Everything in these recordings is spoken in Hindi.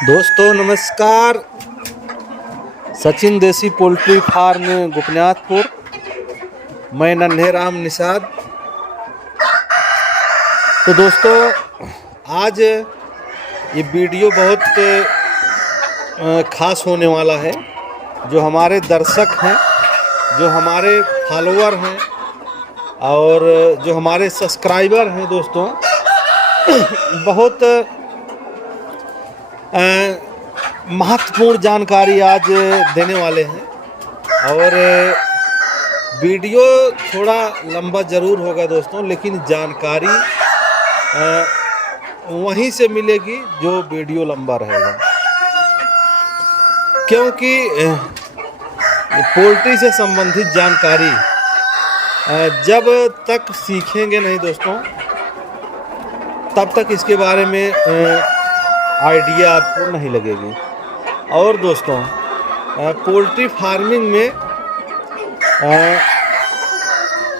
दोस्तों नमस्कार। सचिन देसी पोल्ट्री फार्म गोपीनाथपुर, मैं नन्हे राम निषाद। तो दोस्तों आज ये वीडियो बहुत ख़ास होने वाला है। जो हमारे दर्शक हैं, जो हमारे फॉलोअर हैं और जो हमारे सब्सक्राइबर हैं दोस्तों, बहुत महत्वपूर्ण जानकारी आज देने वाले हैं। और वीडियो थोड़ा लंबा ज़रूर होगा दोस्तों, लेकिन जानकारी वहीं से मिलेगी जो वीडियो लंबा रहेगा। क्योंकि पोल्ट्री से संबंधित जानकारी जब तक सीखेंगे नहीं दोस्तों, तब तक इसके बारे में आइडिया आपको नहीं लगेगी। और दोस्तों पोल्ट्री फार्मिंग में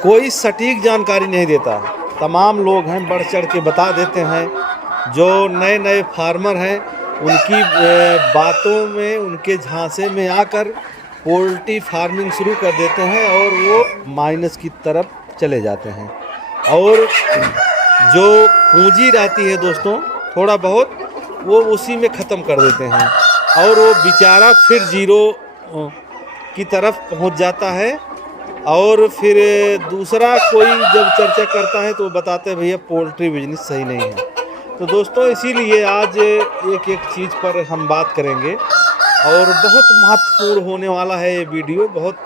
कोई सटीक जानकारी नहीं देता। तमाम लोग हैं बढ़ चढ़ के बता देते हैं। जो नए नए फार्मर हैं उनकी बातों में, उनके झांसे में आकर पोल्ट्री फार्मिंग शुरू कर देते हैं और वो माइनस की तरफ चले जाते हैं। और जो पूंजी रहती है दोस्तों थोड़ा बहुत, वो उसी में ख़त्म कर देते हैं और वो बेचारा फिर ज़ीरो की तरफ पहुंच जाता है। और फिर दूसरा कोई जब चर्चा करता है तो वो बताते हैं भैया पोल्ट्री बिजनेस सही नहीं है। तो दोस्तों इसीलिए आज एक एक चीज़ पर हम बात करेंगे और बहुत महत्वपूर्ण होने वाला है ये वीडियो। बहुत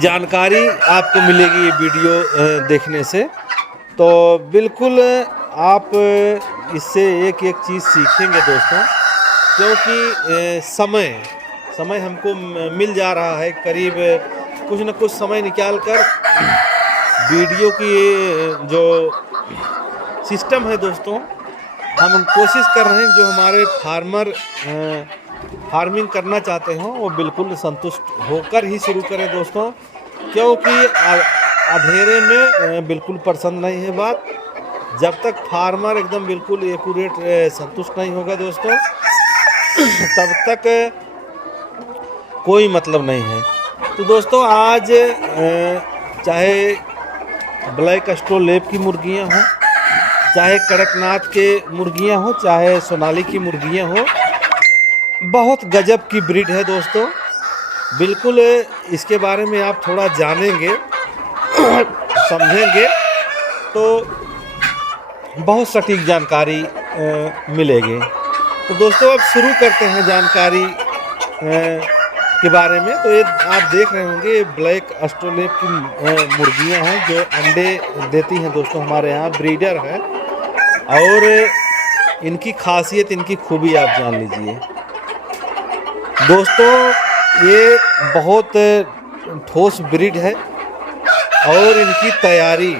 जानकारी आपको मिलेगी ये वीडियो देखने से। तो बिल्कुल आप इससे एक एक चीज़ सीखेंगे दोस्तों, क्योंकि समय हमको मिल जा रहा है। करीब कुछ न कुछ समय निकाल कर वीडियो की जो सिस्टम है दोस्तों, हम कोशिश कर रहे हैं जो हमारे फार्मर फार्मिंग करना चाहते हों वो बिल्कुल संतुष्ट होकर ही शुरू करें दोस्तों। क्योंकि अंधेरे में बिल्कुल पसंद नहीं है बात। जब तक फार्मर एकदम बिल्कुल एक्यूरेट संतुष्ट नहीं होगा दोस्तों, तब तक कोई मतलब नहीं है। तो दोस्तों आज चाहे ब्लैक एस्ट्रोलेब की मुर्गियां हों, चाहे कड़कनाथ के मुर्गियां हों, चाहे सोनाली की मुर्गियां हों, बहुत गजब की ब्रीड है दोस्तों। बिल्कुल इसके बारे में आप थोड़ा जानेंगे समझेंगे तो बहुत सटीक जानकारी मिलेगी। तो दोस्तों अब शुरू करते हैं जानकारी के बारे में। तो ये आप देख रहे होंगे ये ब्लैक एस्ट्रोलेब की मुर्गियां हैं जो अंडे देती हैं दोस्तों। हमारे यहाँ ब्रीडर है और इनकी खासियत, इनकी खूबी आप जान लीजिए दोस्तों। ये बहुत ठोस ब्रीड है और इनकी तैयारी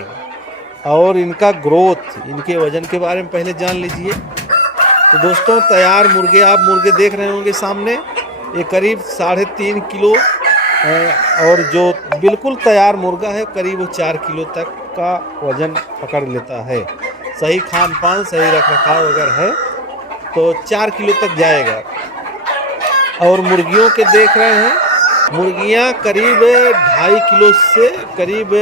और इनका ग्रोथ, इनके वज़न के बारे में पहले जान लीजिए। तो दोस्तों तैयार मुर्गे, आप मुर्गे देख रहे होंगे सामने, ये करीब 3.5 किलो और जो बिल्कुल तैयार मुर्गा है करीब 4 किलो तक का वज़न पकड़ लेता है। सही खान पान, सही रख रखाव अगर है तो 4 किलो तक जाएगा। और मुर्गियों के देख रहे हैं, मुर्गियां करीब 2.5 किलो से करीब,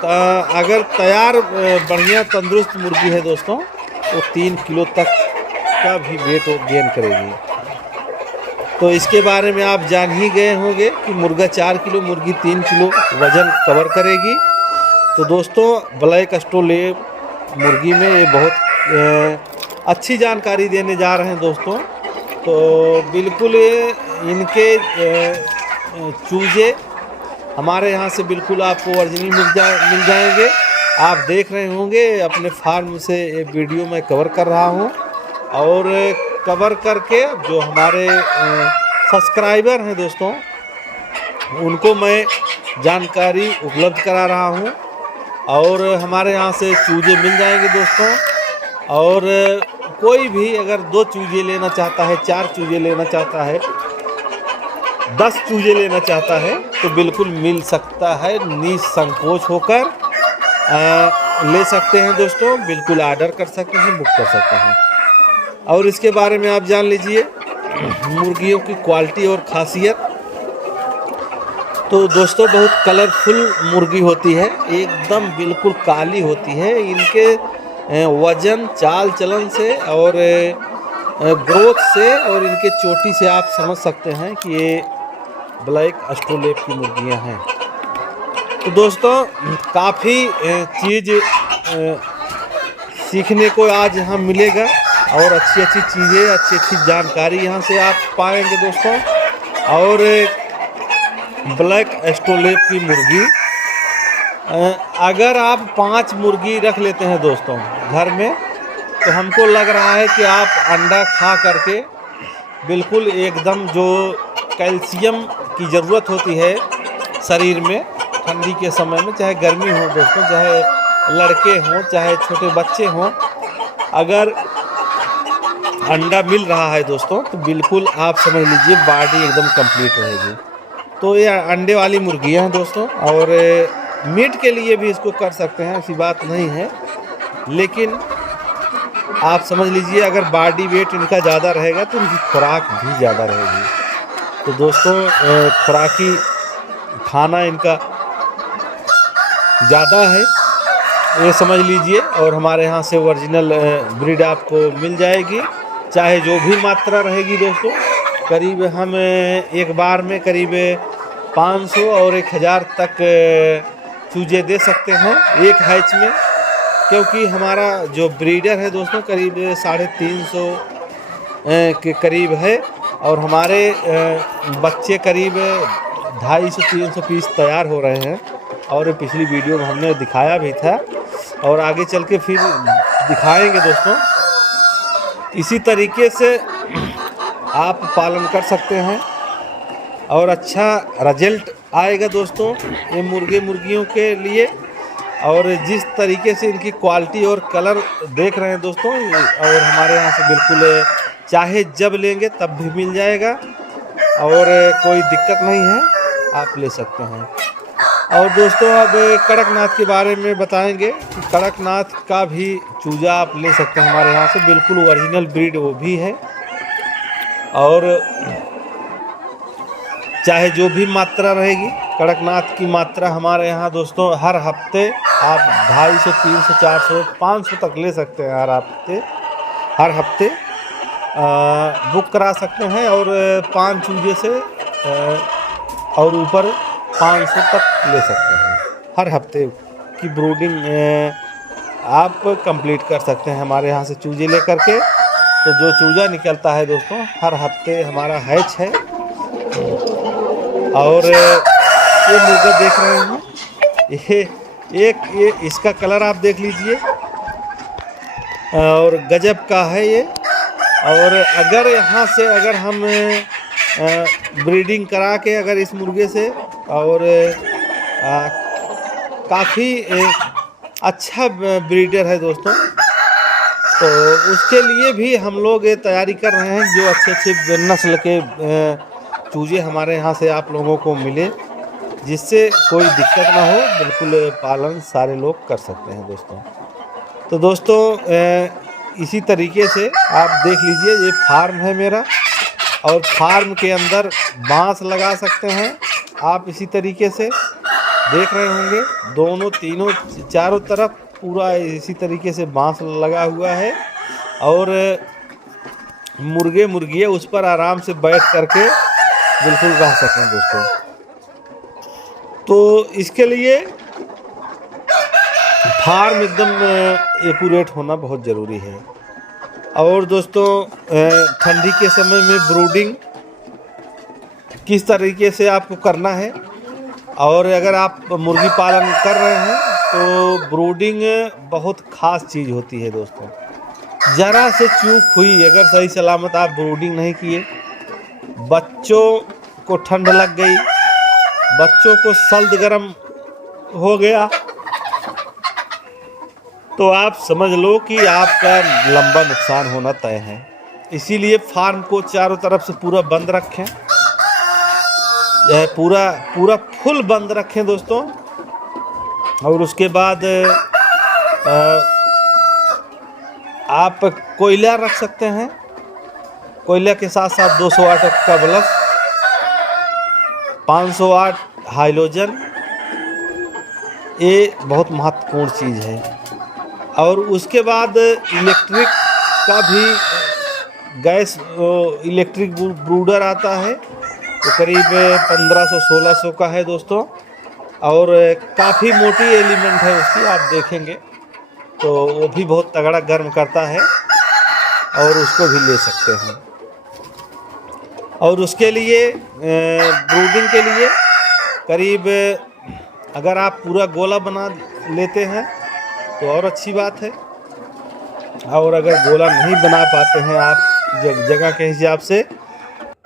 अगर तैयार बढ़िया तंदुरुस्त मुर्गी है दोस्तों तो 3 किलो तक का भी वेट गेन करेगी। तो इसके बारे में आप जान ही गए होंगे कि मुर्गा 4 किलो, मुर्गी 3 किलो वज़न कवर करेगी। तो दोस्तों ब्लैक एस्ट्रोलेब मुर्गी में ये बहुत अच्छी जानकारी देने जा रहे हैं दोस्तों। तो बिल्कुल इनके चूजे हमारे यहाँ से बिल्कुल आपको ओरिजिनल मिल जाएंगे। आप देख रहे होंगे अपने फार्म से ये वीडियो मैं कवर कर रहा हूँ और कवर करके जो हमारे सब्सक्राइबर हैं दोस्तों उनको मैं जानकारी उपलब्ध करा रहा हूँ। और हमारे यहाँ से चूजे मिल जाएंगे दोस्तों। और कोई भी अगर 2 चूजे लेना चाहता है, 4 चूजे लेना चाहता है, 10 चूजे लेना चाहता है तो बिल्कुल मिल सकता है। निसंकोच होकर ले सकते हैं दोस्तों, बिल्कुल ऑर्डर कर सकते हैं, बुक कर सकते हैं। और इसके बारे में आप जान लीजिए मुर्गियों की क्वालिटी और खासियत। तो दोस्तों बहुत कलरफुल मुर्गी होती है, एकदम बिल्कुल काली होती है। इनके वज़न, चाल चलन से और ग्रोथ से और इनके चोटी से आप समझ सकते हैं कि ये ब्लैक एस्ट्रोलैब की मुर्गियां हैं। तो दोस्तों काफ़ी चीज़ सीखने को आज यहाँ मिलेगा और अच्छी अच्छी चीज़ें, अच्छी अच्छी जानकारी यहाँ से आप पाएंगे दोस्तों। और ब्लैक एस्ट्रोलैब की मुर्गी, अगर आप 5 मुर्गी रख लेते हैं दोस्तों घर में, तो हमको लग रहा है कि आप अंडा खा करके बिल्कुल एकदम जो कैल्शियम की ज़रूरत होती है शरीर में ठंडी के समय में, चाहे गर्मी हो दोस्तों, चाहे लड़के हों चाहे छोटे बच्चे हों, अगर अंडा मिल रहा है दोस्तों तो बिल्कुल आप समझ लीजिए बॉडी एकदम कंप्लीट रहेगी। तो ये अंडे वाली मुर्गियां हैं दोस्तों, और मीट के लिए भी इसको कर सकते हैं, ऐसी बात नहीं है। लेकिन आप समझ लीजिए अगर बॉडी वेट इनका ज़्यादा रहेगा तो इनकी खुराक भी ज़्यादा रहेगी। तो दोस्तों खुराकी खाना इनका ज़्यादा है, ये समझ लीजिए। और हमारे यहाँ से ओरिजिनल ब्रीड आपको मिल जाएगी, चाहे जो भी मात्रा रहेगी दोस्तों। करीब हम एक बार में करीब 500 और 1000 तक चूजे दे सकते हैं एक हैच में, क्योंकि हमारा जो ब्रीडर है दोस्तों करीब 350 के करीब है, और हमारे बच्चे करीब 250-300 पीस तैयार हो रहे हैं। और पिछली वीडियो में हमने दिखाया भी था और आगे चल के फिर दिखाएंगे दोस्तों। इसी तरीके से आप पालन कर सकते हैं और अच्छा रिजल्ट आएगा दोस्तों ये मुर्गियों के लिए। और जिस तरीके से इनकी क्वालिटी और कलर देख रहे हैं दोस्तों, और हमारे यहाँ से बिल्कुल चाहे जब लेंगे तब भी मिल जाएगा और कोई दिक्कत नहीं है, आप ले सकते हैं। और दोस्तों अब कड़कनाथ के बारे में बताएंगे कि कड़कनाथ का भी चूजा आप ले सकते हैं हमारे यहाँ से, बिल्कुल ओरिजिनल ब्रीड वो भी है। और चाहे जो भी मात्रा रहेगी, कड़कनाथ की मात्रा हमारे यहाँ दोस्तों हर हफ्ते आप 250, 300, 400, 500 तक ले सकते हैं हर हफ्ते बुक करा सकते हैं। और 5 चूजे से और ऊपर 500 तक ले सकते हैं। हर हफ्ते की ब्रूडिंग आप कंप्लीट कर सकते हैं हमारे यहाँ से चूजे लेकर के। तो जो चूजा निकलता है दोस्तों हर हफ्ते हमारा हैच है। और ये मुर्गा देख रहे हैं, ये इसका कलर आप देख लीजिए और गजब का है ये। और अगर यहाँ से अगर हम ब्रीडिंग करा के अगर इस मुर्गे से, और काफ़ी अच्छा ब्रीडर है दोस्तों, तो उसके लिए भी हम लोग ये तैयारी कर रहे हैं जो अच्छे अच्छे नस्ल के चूजे हमारे यहाँ से आप लोगों को मिले, जिससे कोई दिक्कत ना हो, बिल्कुल पालन सारे लोग कर सकते हैं दोस्तों। तो दोस्तों इसी तरीके से आप देख लीजिए, ये फार्म है मेरा, और फार्म के अंदर बांस लगा सकते हैं आप। इसी तरीके से देख रहे होंगे दोनों तीनों चारों तरफ पूरा इसी तरीके से बांस लगा हुआ है, और मुर्गियाँ उस पर आराम से बैठ करके बिल्कुल रह सकें दोस्तों। तो इसके लिए फार्म एकदम एक्यूरेट होना बहुत ज़रूरी है। और दोस्तों ठंडी के समय में ब्रूडिंग किस तरीके से आपको करना है, और अगर आप मुर्गी पालन कर रहे हैं तो ब्रूडिंग बहुत ख़ास चीज़ होती है दोस्तों। ज़रा से चूक हुई, अगर सही सलामत आप ब्रूडिंग नहीं किए, बच्चों को ठंड लग गई, बच्चों को सर्द गर्म हो गया, तो आप समझ लो कि आपका लंबा नुकसान होना तय है। इसीलिए फार्म को चारों तरफ से पूरा बंद रखें, पूरा फुल बंद रखें दोस्तों। और उसके बाद आप कोयला रख सकते हैं, कोयला के साथ साथ 200 वाट का बल्ब, 500 वाट हाइलोजन, ये बहुत महत्वपूर्ण चीज़ है। और उसके बाद इलेक्ट्रिक का भी गैस इलेक्ट्रिक ब्रूडर आता है, तो करीब 1500-1600 का है दोस्तों, और काफ़ी मोटी एलिमेंट है उसकी, आप देखेंगे तो वो भी बहुत तगड़ा गर्म करता है, और उसको भी ले सकते हैं। और उसके लिए ब्रूडिंग के लिए करीब, अगर आप पूरा गोला बना लेते हैं तो और अच्छी बात है, और अगर गोला नहीं बना पाते हैं आप जगह के हिसाब से,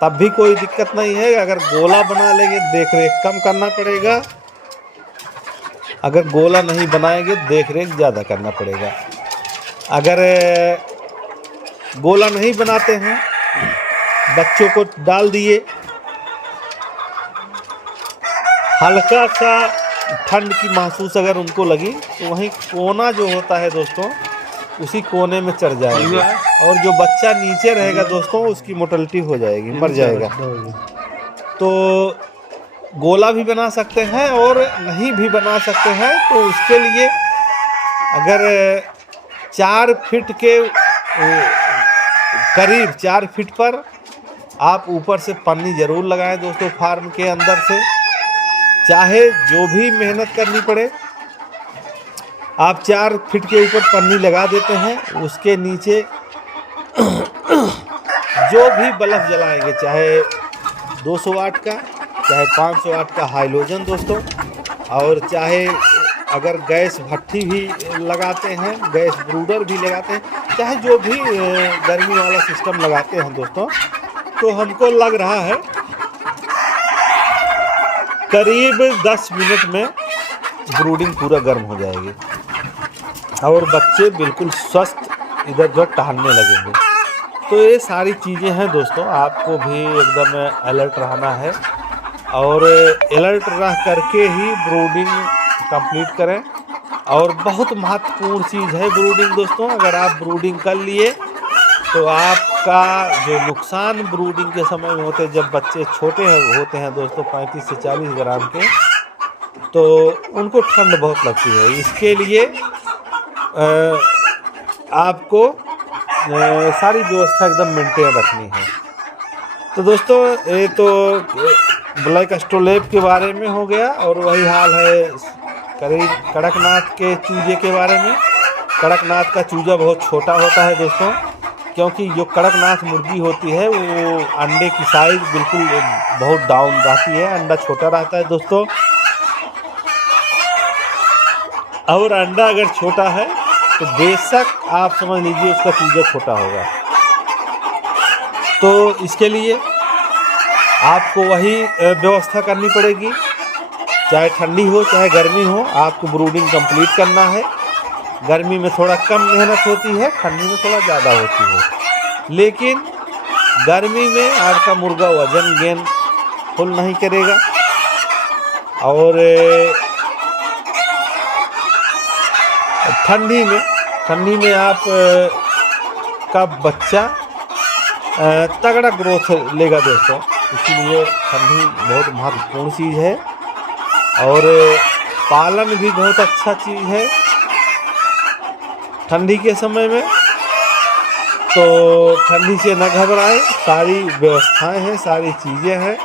तब भी कोई दिक्कत नहीं है। अगर गोला बना लेंगे देख रेख कम करना पड़ेगा, अगर गोला नहीं बनाएंगे देख रेख ज़्यादा करना पड़ेगा। अगर गोला नहीं बनाते हैं, बच्चों को डाल दिए, हल्का सा ठंड की महसूस अगर उनको लगी तो वहीं कोना जो होता है दोस्तों, उसी कोने में चढ़ जाएगा, और जो बच्चा नीचे रहेगा दोस्तों उसकी मोर्टेलिटी हो जाएगी, मर जाएगा। तो गोला भी बना सकते हैं और नहीं भी बना सकते हैं, तो उसके लिए अगर 4 फीट के करीब 4 फीट पर आप ऊपर से पन्नी ज़रूर लगाएं दोस्तों, फार्म के अंदर से, चाहे जो भी मेहनत करनी पड़े। आप 4 फीट के ऊपर पन्नी लगा देते हैं, उसके नीचे जो भी बल्ब जलाएंगे, चाहे 200 वाट का, चाहे 500 वाट का हाइलोजन दोस्तों, और चाहे अगर गैस भट्टी भी लगाते हैं, गैस ब्रूडर भी लगाते हैं, चाहे जो भी गर्मी वाला सिस्टम लगाते हैं दोस्तों, तो हमको लग रहा है करीब 10 मिनट में ब्रूडिंग पूरा गर्म हो जाएगी, और बच्चे बिल्कुल स्वस्थ इधर उधर टहलने लगेंगे। तो ये सारी चीज़ें हैं दोस्तों, आपको भी एकदम अलर्ट रहना है, और अलर्ट रह करके ही ब्रूडिंग कंप्लीट करें। और बहुत महत्वपूर्ण चीज़ है ब्रूडिंग दोस्तों, अगर आप ब्रूडिंग कर लिए तो आपका जो नुकसान ब्रूडिंग के समय में होते हैं, जब बच्चे छोटे होते हैं दोस्तों 35 से 40 ग्राम के, तो उनको ठंड बहुत लगती है। इसके लिए आपको सारी व्यवस्था एकदम मेंटेन रखनी है। तो दोस्तों ये तो ब्लैक एस्ट्रोलेब के बारे में हो गया, और वही हाल है करीब कड़कनाथ के चूजे के बारे में। कड़कनाथ का चूजा बहुत छोटा होता है दोस्तों, क्योंकि जो कड़कनाथ मुर्गी होती है वो अंडे की साइज बिल्कुल बहुत डाउन रहती है, अंडा छोटा रहता है दोस्तों, और अंडा अगर छोटा है तो बेशक आप समझ लीजिए उसका चूजा छोटा होगा। तो इसके लिए आपको वही व्यवस्था करनी पड़ेगी, चाहे ठंडी हो चाहे गर्मी हो, आपको ब्रूडिंग कंप्लीट करना है। गर्मी में थोड़ा कम मेहनत होती है, ठंडी में थोड़ा ज़्यादा होती है, लेकिन गर्मी में आपका मुर्गा वजन गेन फुल नहीं करेगा, और ठंडी में आप का बच्चा तगड़ा ग्रोथ लेगा दोस्तों। इसीलिए ठंडी बहुत महत्वपूर्ण चीज़ है, और पालन भी बहुत अच्छा चीज़ है ठंडी के समय में। तो ठंडी से न घबराएं, सारी व्यवस्थाएं हैं, सारी चीज़ें हैं।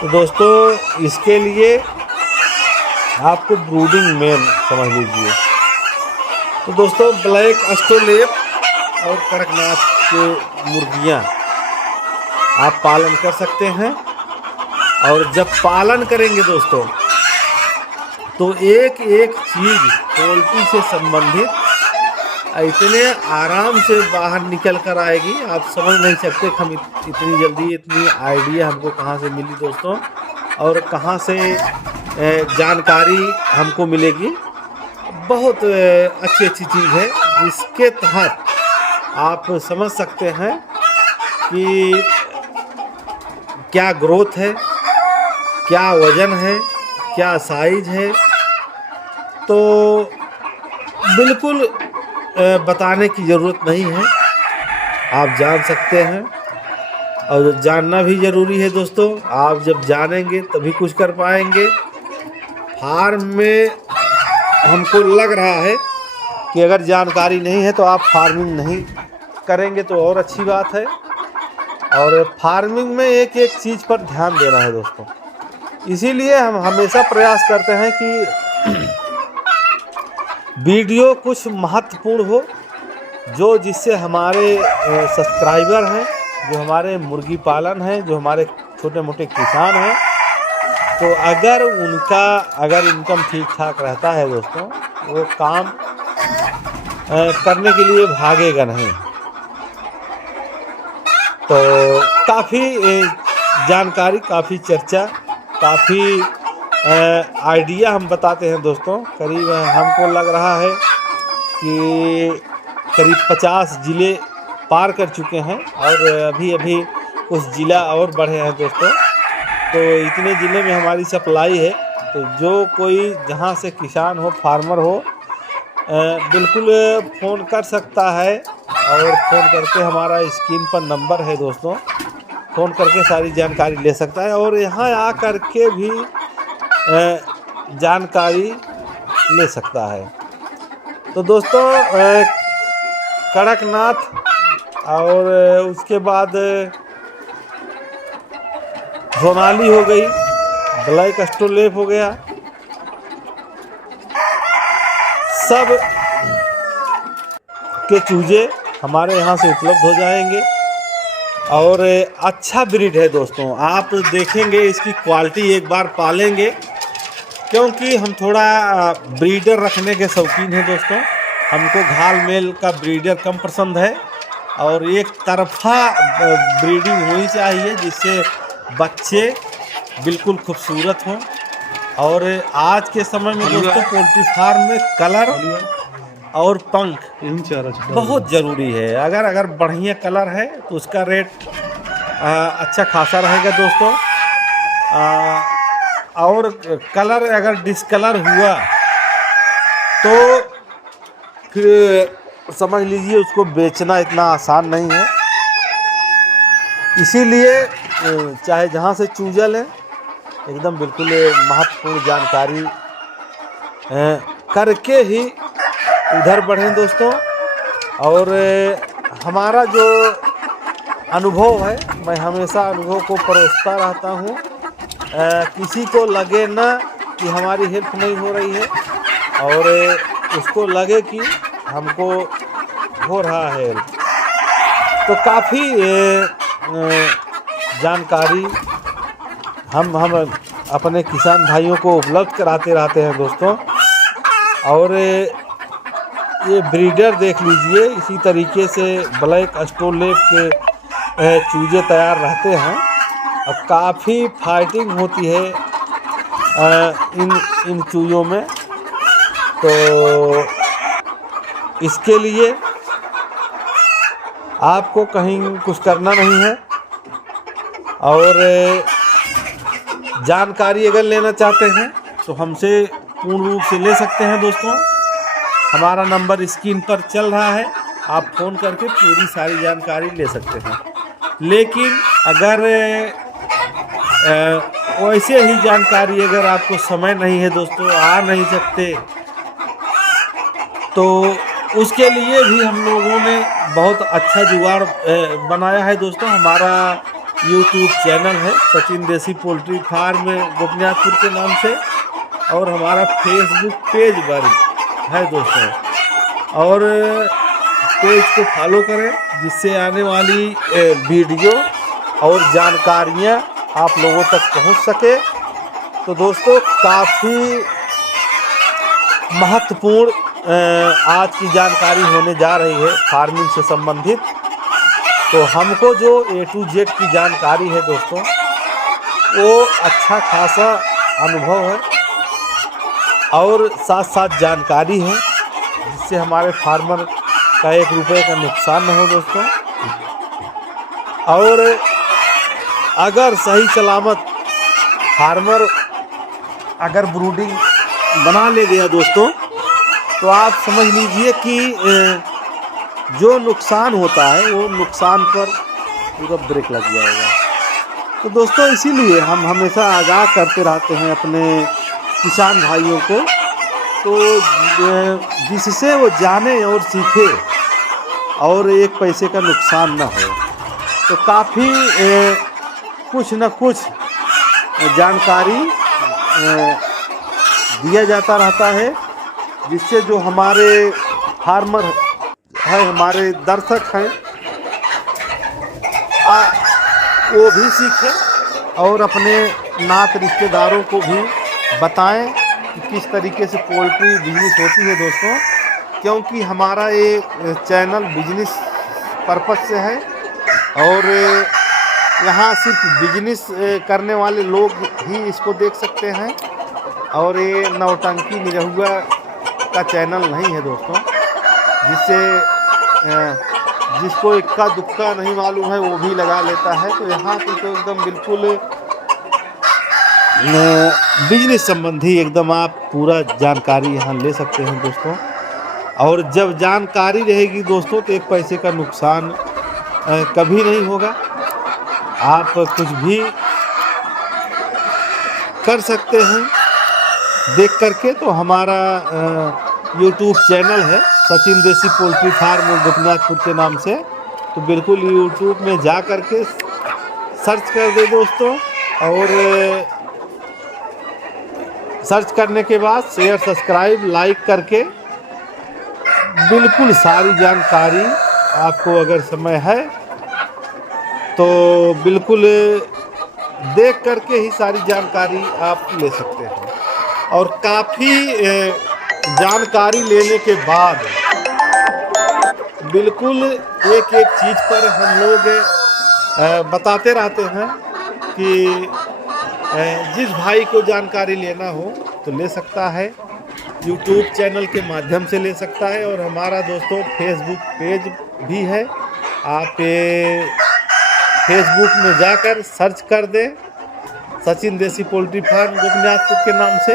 तो दोस्तों इसके लिए आपको ब्रूडिंग मेन समझ लीजिए। तो दोस्तों ब्लैक एस्ट्रोलेब और कड़कनाथ के मुर्गियाँ आप पालन कर सकते हैं, और जब पालन करेंगे दोस्तों तो एक एक चीज़ पोल्ट्री से संबंधित इतने आराम से बाहर निकल कर आएगी, आप समझ नहीं सकते। हम इतनी जल्दी इतनी आइडिया हमको कहाँ से मिली दोस्तों, और कहाँ से जानकारी हमको मिलेगी। बहुत अच्छी चीज़ है, जिसके तहत आप समझ सकते हैं कि क्या ग्रोथ है, क्या वज़न है, क्या साइज है। तो बिल्कुल बताने की ज़रूरत नहीं है, आप जान सकते हैं। और जानना भी ज़रूरी है दोस्तों, आप जब जानेंगे तभी कुछ कर पाएंगे। फार्म में हमको लग रहा है कि अगर जानकारी नहीं है तो आप फार्मिंग नहीं करेंगे तो और अच्छी बात है। और फार्मिंग में एक एक चीज़ पर ध्यान देना है दोस्तों, इसीलिए हम हमेशा प्रयास करते हैं कि वीडियो कुछ महत्वपूर्ण हो, जो जिससे हमारे सब्सक्राइबर हैं, जो हमारे मुर्गी पालन हैं, जो हमारे छोटे मोटे किसान हैं, तो अगर इनकम ठीक ठाक रहता है दोस्तों, वो काम करने के लिए भागेगा नहीं। तो काफ़ी जानकारी, काफ़ी चर्चा, काफ़ी आइडिया हम बताते हैं दोस्तों। करीब हमको लग रहा है कि करीब 50 ज़िले पार कर चुके हैं और अभी अभी कुछ ज़िला और बढ़े हैं दोस्तों। तो इतने ज़िले में हमारी सप्लाई है। तो जो कोई जहां से किसान हो, फार्मर हो, बिल्कुल फ़ोन कर सकता है। और फ़ोन करके, हमारा स्क्रीन पर नंबर है दोस्तों, फ़ोन करके सारी जानकारी ले सकता है और यहाँ आ कर के भी जानकारी ले सकता है। तो दोस्तों कड़कनाथ और उसके बाद सोनाली हो गई, ब्लैक एस्ट्रोलेप हो गया, सब के चूजे हमारे यहाँ से उपलब्ध हो जाएंगे। और अच्छा ब्रीड है दोस्तों, आप देखेंगे इसकी क्वालिटी, एक बार पालेंगे, क्योंकि हम थोड़ा ब्रीडर रखने के शौकीन हैं दोस्तों। हमको घाल मेल का ब्रीडर कम पसंद है और एक तरफा ब्रीडिंग होनी चाहिए, जिससे बच्चे बिल्कुल खूबसूरत हों। और आज के समय में दोस्तों पोल्ट्री फार्म में कलर और पंख बहुत ज़रूरी है। अगर बढ़िया कलर है तो उसका रेट अच्छा खासा रहेगा दोस्तों। और कलर अगर डिसकलर हुआ तो फिर समझ लीजिए उसको बेचना इतना आसान नहीं है। इसीलिए चाहे जहाँ से चूजा लें, एकदम बिल्कुल महत्वपूर्ण जानकारी करके ही उधर बढ़ें दोस्तों। और हमारा जो अनुभव है, मैं हमेशा अनुभव को परोसता रहता हूँ। किसी को लगे ना कि हमारी हेल्प नहीं हो रही है और उसको लगे कि हमको हो रहा है हेल्प। तो काफ़ी जानकारी हम अपने किसान भाइयों को उपलब्ध कराते रहते हैं दोस्तों। और ये ब्रीडर देख लीजिए, इसी तरीके से ब्लैक एस्ट्रोलेप के चूजे तैयार रहते हैं और काफ़ी फाइटिंग होती है इन चूजों में। तो इसके लिए आपको कहीं कुछ करना नहीं है। और जानकारी अगर लेना चाहते हैं तो हमसे पूर्ण रूप से ले सकते हैं दोस्तों। हमारा नंबर स्क्रीन पर चल रहा है, आप फ़ोन करके पूरी सारी जानकारी ले सकते हैं। लेकिन अगर वैसे ही जानकारी, अगर आपको समय नहीं है दोस्तों, आ नहीं सकते, तो उसके लिए भी हम लोगों ने बहुत अच्छा जुगाड़ बनाया है दोस्तों। हमारा यूट्यूब चैनल है सचिन देसी पोल्ट्री फार्म गोपनीनाथपुर के नाम से, और हमारा फेसबुक पेज पर है दोस्तों। और पेज को फॉलो करें, जिससे आने वाली वीडियो और जानकारियां आप लोगों तक पहुंच सके। तो दोस्तों काफ़ी महत्वपूर्ण आज की जानकारी होने जा रही है फार्मिंग से संबंधित। तो हमको जो A to Z की जानकारी है दोस्तों, वो अच्छा खासा अनुभव है और साथ साथ जानकारी है, जिससे हमारे फार्मर का 1 रुपये का नुकसान न हो दोस्तों। और अगर सही सलामत फार्मर अगर ब्रूडिंग बना ले गया दोस्तों, तो आप समझ लीजिए कि जो नुकसान होता है वो नुकसान पर पूरा ब्रेक लग जाएगा। तो दोस्तों इसीलिए हम हमेशा आगाह करते रहते हैं अपने किसान भाइयों को, तो जिससे वो जाने और सीखे और एक पैसे का नुकसान ना हो। तो काफ़ी कुछ न कुछ जानकारी दिया जाता रहता है, जिससे जो हमारे फार्मर है, हमारे दर्शक हैं, वो भी सीखें और अपने नात रिश्तेदारों को भी बताएं कि किस तरीके से पोल्ट्री बिजनेस होती है दोस्तों। क्योंकि हमारा ये चैनल बिजनेस पर्पस से है और यहाँ सिर्फ बिजनेस करने वाले लोग ही इसको देख सकते हैं और ये नौटंकी निरहुआ का चैनल नहीं है दोस्तों, जिससे जिसको इक्का दुक्का नहीं मालूम है वो भी लगा लेता है। तो यहाँ की तो एकदम बिल्कुल बिजनेस संबंधी एकदम आप पूरा जानकारी यहाँ ले सकते हैं दोस्तों। और जब जानकारी रहेगी दोस्तों तो एक पैसे का नुकसान कभी नहीं होगा। आप कुछ भी कर सकते हैं देख करके। तो हमारा यूट्यूब चैनल है सचिन देसी पोल्ट्री फार्म गोपीनाथपुर के नाम से, तो बिल्कुल यूट्यूब में जा करके सर्च कर दे दोस्तों, और सर्च करने के बाद शेयर सब्सक्राइब लाइक करके बिल्कुल सारी जानकारी आपको अगर समय है तो बिल्कुल देख करके ही सारी जानकारी आप ले सकते हैं। और काफ़ी जानकारी लेने के बाद बिल्कुल एक एक चीज़ पर हम लोग बताते रहते हैं कि जिस भाई को जानकारी लेना हो तो ले सकता है, यूट्यूब चैनल के माध्यम से ले सकता है। और हमारा दोस्तों फेसबुक पेज भी है, आप फेसबुक में जाकर सर्च कर दें सचिन देसी पोल्ट्री फार्म गोपीनाथपुर के नाम से,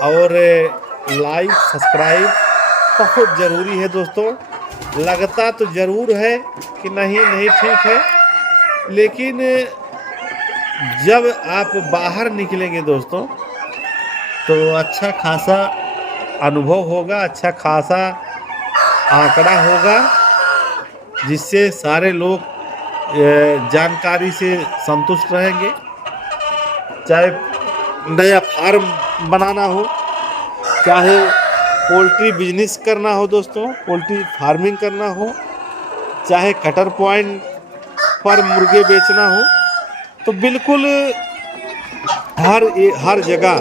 और लाइक सब्सक्राइब बहुत ज़रूरी है दोस्तों। लगता तो ज़रूर है कि नहीं ठीक है, लेकिन जब आप बाहर निकलेंगे दोस्तों तो अच्छा खासा अनुभव होगा, अच्छा खासा आंकड़ा होगा, जिससे सारे लोग जानकारी से संतुष्ट रहेंगे। चाहे नया फार्म बनाना हो, चाहे पोल्ट्री बिजनेस करना हो दोस्तों, पोल्ट्री फार्मिंग करना हो, चाहे कटर पॉइंट पर मुर्गे बेचना हो, तो बिल्कुल हर जगह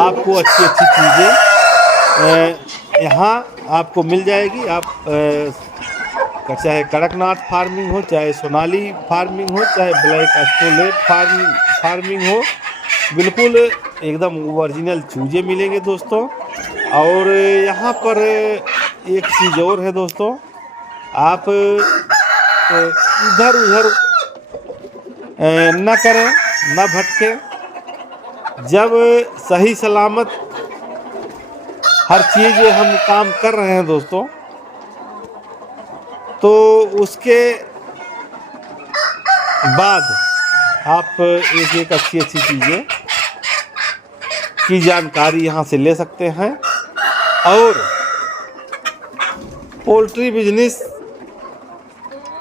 आपको अच्छी चीज़ें यहाँ आपको मिल जाएगी। आप चाहे कड़कनाथ फार्मिंग हो, चाहे सोनाली फार्मिंग हो, चाहे ब्लैक एस्ट्रोलेट फार्मिंग हो, बिल्कुल एकदम ओरिजिनल चूजे मिलेंगे दोस्तों। और यहाँ पर एक चीज़ और है दोस्तों, आप इधर उधर न करें, न भटके। जब सही सलामत हर चीज़ हम काम कर रहे हैं दोस्तों, तो उसके बाद आप एक अच्छी चीज़ें की जानकारी यहाँ से ले सकते हैं। और पोल्ट्री बिजनेस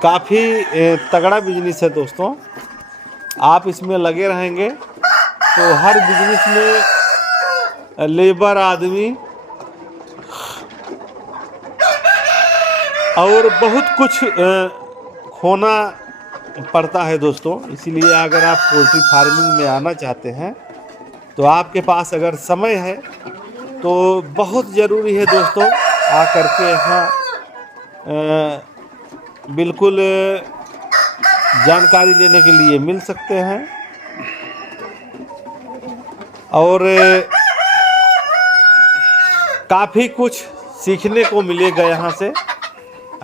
काफ़ी तगड़ा बिजनेस है दोस्तों। आप इसमें लगे रहेंगे तो हर बिजनेस में लेबर आदमी और बहुत कुछ खोना पड़ता है दोस्तों। इसीलिए अगर आप पोल्ट्री फार्मिंग में आना चाहते हैं तो आपके पास अगर समय है तो बहुत ज़रूरी है दोस्तों, आकर के यहाँ बिल्कुल जानकारी लेने के लिए मिल सकते हैं। और काफ़ी कुछ सीखने को मिलेगा यहाँ से।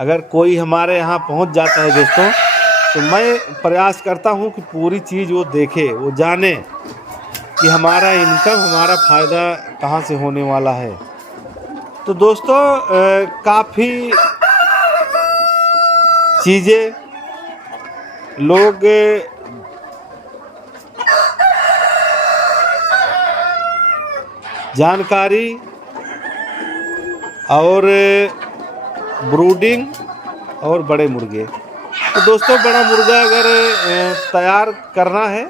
अगर कोई हमारे यहाँ पहुँच जाता है दोस्तों, तो मैं प्रयास करता हूँ कि पूरी चीज़ वो देखे, वो जाने कि हमारा इनकम, हमारा फ़ायदा कहाँ से होने वाला है। तो दोस्तों काफ़ी चीज़ें लोग जानकारी और ब्रूडिंग और बड़े मुर्गे। तो दोस्तों बड़ा मुर्गा अगर तैयार करना है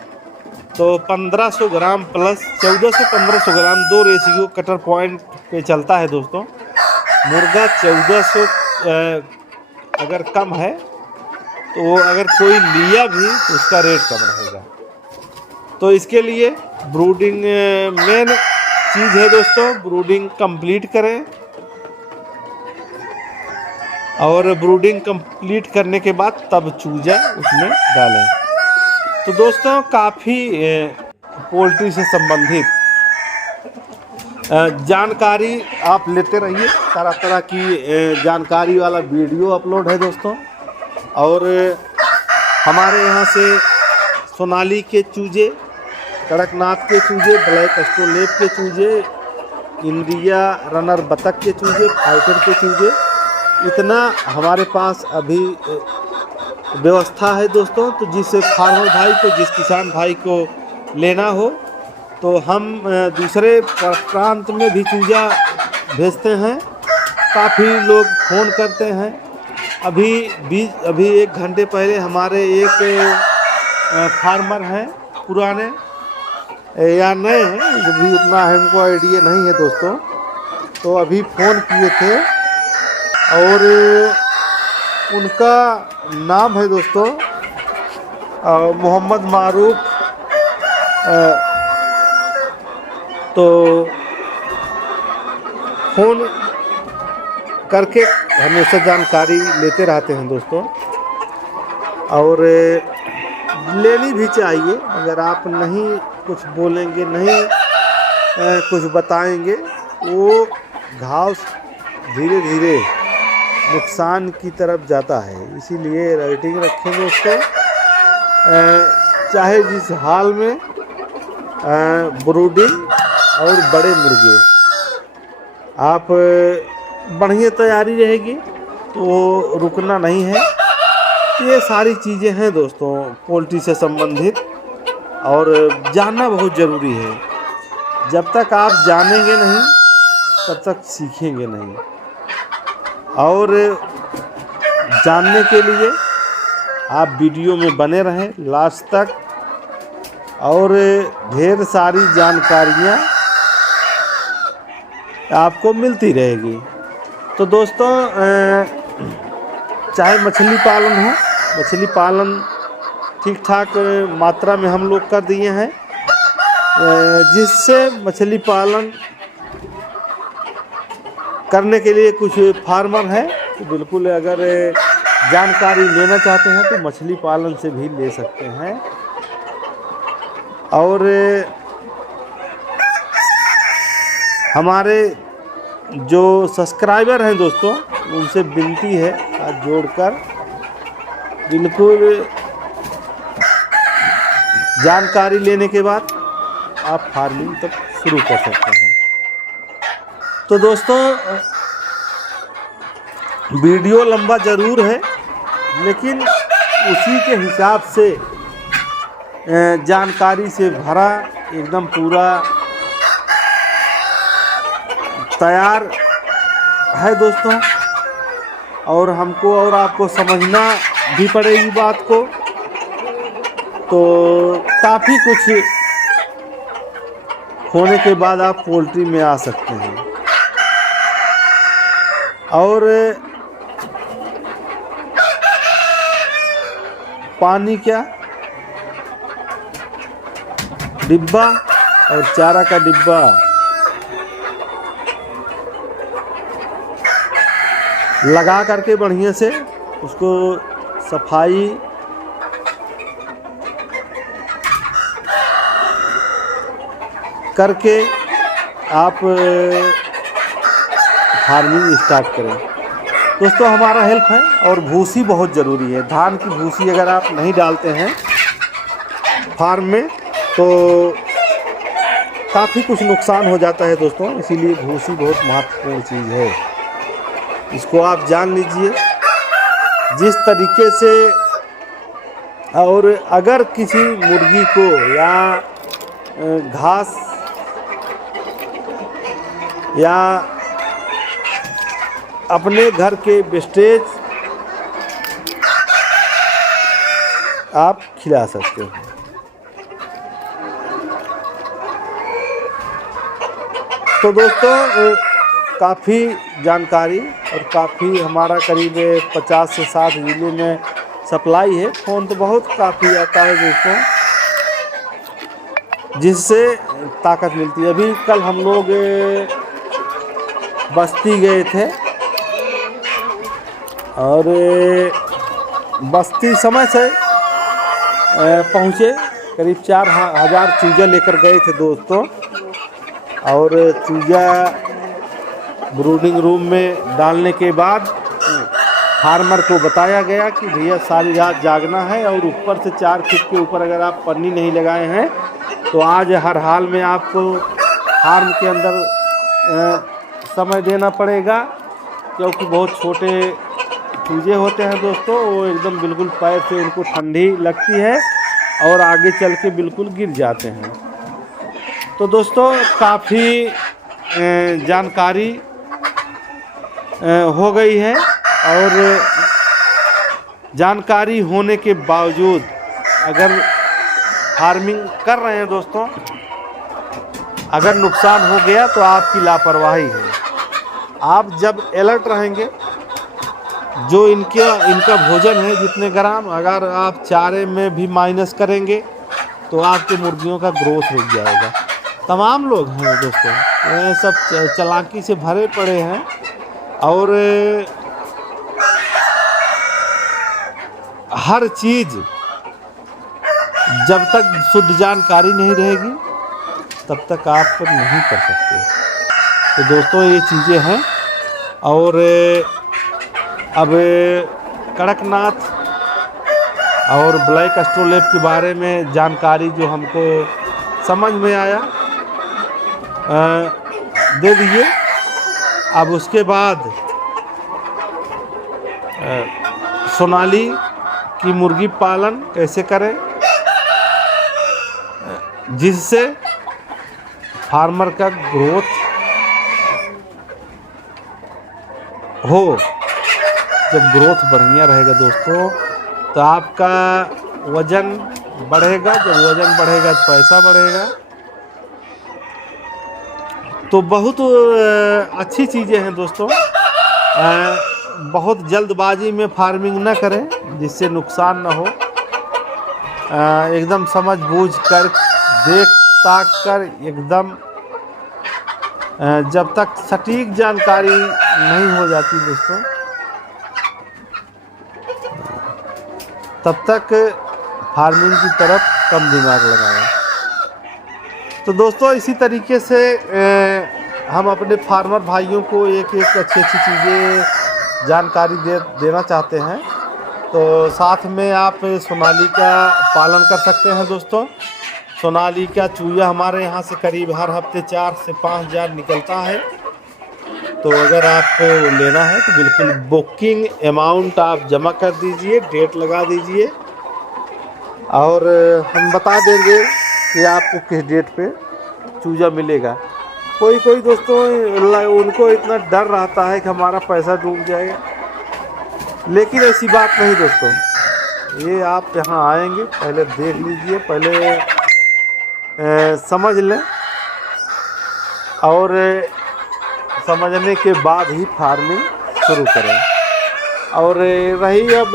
तो 1500 ग्राम प्लस 1400-1500 ग्राम, 2 रेशियो कटर पॉइंट पे चलता है दोस्तों। मुर्गा 1400 अगर कम है तो अगर कोई लिया भी तो उसका रेट कम रहेगा। तो इसके लिए ब्रूडिंग मेन चीज़ है दोस्तों। ब्रूडिंग कंप्लीट करें और ब्रूडिंग कंप्लीट करने के बाद तब चूजा उसमें डालें। तो दोस्तों काफ़ी पोल्ट्री से संबंधित जानकारी आप लेते रहिए। तरह तरह की जानकारी वाला वीडियो अपलोड है दोस्तों। और हमारे यहाँ से सोनाली के चूजे, कड़कनाथ के चूजे, ब्लैक एस्ट्रोलेब के चूजे, इंडिया रनर बतख के चूजे, फाइटर के चूजे, इतना हमारे पास अभी व्यवस्था है दोस्तों। तो जिस फार्मर भाई को, जिस किसान भाई को लेना हो तो हम दूसरे प्रांत में भी चूजा भेजते हैं। काफ़ी लोग फ़ोन करते हैं। अभी 1 घंटे पहले हमारे एक फार्मर हैं, पुराने या नए हैं, जो भी उतना हमको आइडिया नहीं है दोस्तों। तो अभी फ़ोन किए थे और उनका नाम है दोस्तों मोहम्मद मारूफ। तो फ़ोन करके हमेशा जानकारी लेते रहते हैं दोस्तों। और लेनी भी चाहिए। अगर आप नहीं कुछ बोलेंगे, नहीं कुछ बताएंगे, वो घाव धीरे धीरे नुकसान की तरफ जाता है। इसीलिए रेटिंग रखें दोस्तों। चाहे जिस हाल में ब्रूडिंग और बड़े मुर्गे आप बढ़िया तैयारी रहेगी तो रुकना नहीं है। ये सारी चीज़ें हैं दोस्तों पोल्ट्री से संबंधित, और जानना बहुत ज़रूरी है। जब तक आप जानेंगे नहीं तब तक सीखेंगे नहीं। और जानने के लिए आप वीडियो में बने रहें लास्ट तक, और ढेर सारी जानकारियाँ आपको मिलती रहेगी। तो दोस्तों चाहे मछली पालन हो, मछली पालन ठीक ठाक मात्रा में हम लोग कर दिए हैं। जिससे मछली पालन करने के लिए कुछ फार्मर हैं तो बिल्कुल अगर जानकारी लेना चाहते हैं तो मछली पालन से भी ले सकते हैं। और हमारे जो सब्सक्राइबर हैं दोस्तों उनसे विनती है हाथ जोड़कर बिल्कुल जानकारी लेने के बाद आप फार्मिंग तक शुरू कर सकते हैं। तो दोस्तों वीडियो लंबा ज़रूर है, लेकिन उसी के हिसाब से जानकारी से भरा एकदम पूरा तैयार है दोस्तों। और हमको और आपको समझना भी पड़ेगी बात को। तो काफ़ी कुछ होने के बाद आप पोल्ट्री में आ सकते हैं। और पानी क्या, डिब्बा और चारा का डिब्बा लगा करके बढ़िया से उसको सफाई करके आप फार्मिंग स्टार्ट करें। दोस्तों हमारा हेल्प है। और भूसी बहुत ज़रूरी है। धान की भूसी अगर आप नहीं डालते हैं फार्म में तो काफ़ी कुछ नुकसान हो जाता है दोस्तों। इसीलिए भूसी बहुत महत्वपूर्ण चीज़ है, इसको आप जान लीजिए जिस तरीके से। और अगर किसी मुर्गी को या घास या अपने घर के वेस्टेज आप खिला सकते हो। तो दोस्तों काफ़ी जानकारी और काफ़ी हमारा करीब 50 से 60 ज़िले में सप्लाई है। फ़ोन तो बहुत काफ़ी आता है दोस्तों, जिससे ताकत मिलती है। अभी कल हम लोग बस्ती गए थे और बस्ती समय से पहुँचे, करीब 4000 चूजा लेकर गए थे दोस्तों। और चूजा ब्रूडिंग रूम में डालने के बाद फार्मर को बताया गया कि भैया सारी रात जागना है और ऊपर से 4 फीट के ऊपर अगर आप पन्नी नहीं लगाए हैं तो आज हर हाल में आपको फार्म के अंदर समय देना पड़ेगा, क्योंकि बहुत छोटे चूजे होते हैं दोस्तों। वो एकदम बिल्कुल पैर से उनको ठंडी लगती है और आगे चल के बिल्कुल गिर जाते हैं। तो दोस्तों काफ़ी जानकारी हो गई है, और जानकारी होने के बावजूद अगर फार्मिंग कर रहे हैं दोस्तों, अगर नुकसान हो गया तो आपकी लापरवाही है। आप जब अलर्ट रहेंगे, जो इनका भोजन है जितने ग्राम अगर आप चारे में भी माइनस करेंगे तो आपके मुर्गियों का ग्रोथ रुक जाएगा। तमाम लोग हैं दोस्तों, ये सब चालाकी से भरे पड़े हैं, और हर चीज़ जब तक शुद्ध जानकारी नहीं रहेगी तब तक आप नहीं कर सकते। तो दोस्तों ये चीज़ें हैं। और अब कड़कनाथ और ब्लैक एस्ट्रोलेब के बारे में जानकारी जो हमको समझ में आया दे दीजिए। अब उसके बाद सोनाली की मुर्गी पालन कैसे करें जिससे फार्मर का ग्रोथ हो। जब ग्रोथ बढ़िया रहेगा दोस्तों तो आपका वज़न बढ़ेगा, जब वज़न बढ़ेगा तो पैसा बढ़ेगा। तो बहुत अच्छी चीज़ें हैं दोस्तों। बहुत जल्दबाजी में फार्मिंग ना करें जिससे नुकसान ना हो। एकदम समझ बूझ कर देख ताक कर एकदम जब तक सटीक जानकारी नहीं हो जाती दोस्तों तब तक फार्मिंग की तरफ कम दिमाग लगाएं। तो दोस्तों इसी तरीके से हम अपने फार्मर भाइयों को एक अच्छी चीज़ें जानकारी देना चाहते हैं। तो साथ में आप सोनाली का पालन कर सकते हैं दोस्तों। सोनाली का चूजा हमारे यहाँ से करीब हर हफ्ते 4 से 5 हज़ार निकलता है। तो अगर आपको लेना है तो बिल्कुल बुकिंग अमाउंट आप जमा कर दीजिए, डेट लगा दीजिए, और हम बता देंगे कि आपको किस डेट पे चूजा मिलेगा। कोई दोस्तों उनको इतना डर रहता है कि हमारा पैसा डूब जाएगा, लेकिन ऐसी बात नहीं दोस्तों। ये आप यहाँ आएंगे पहले देख लीजिए, पहले समझ लें, और समझने के बाद ही फार्मिंग शुरू करें। और रही अब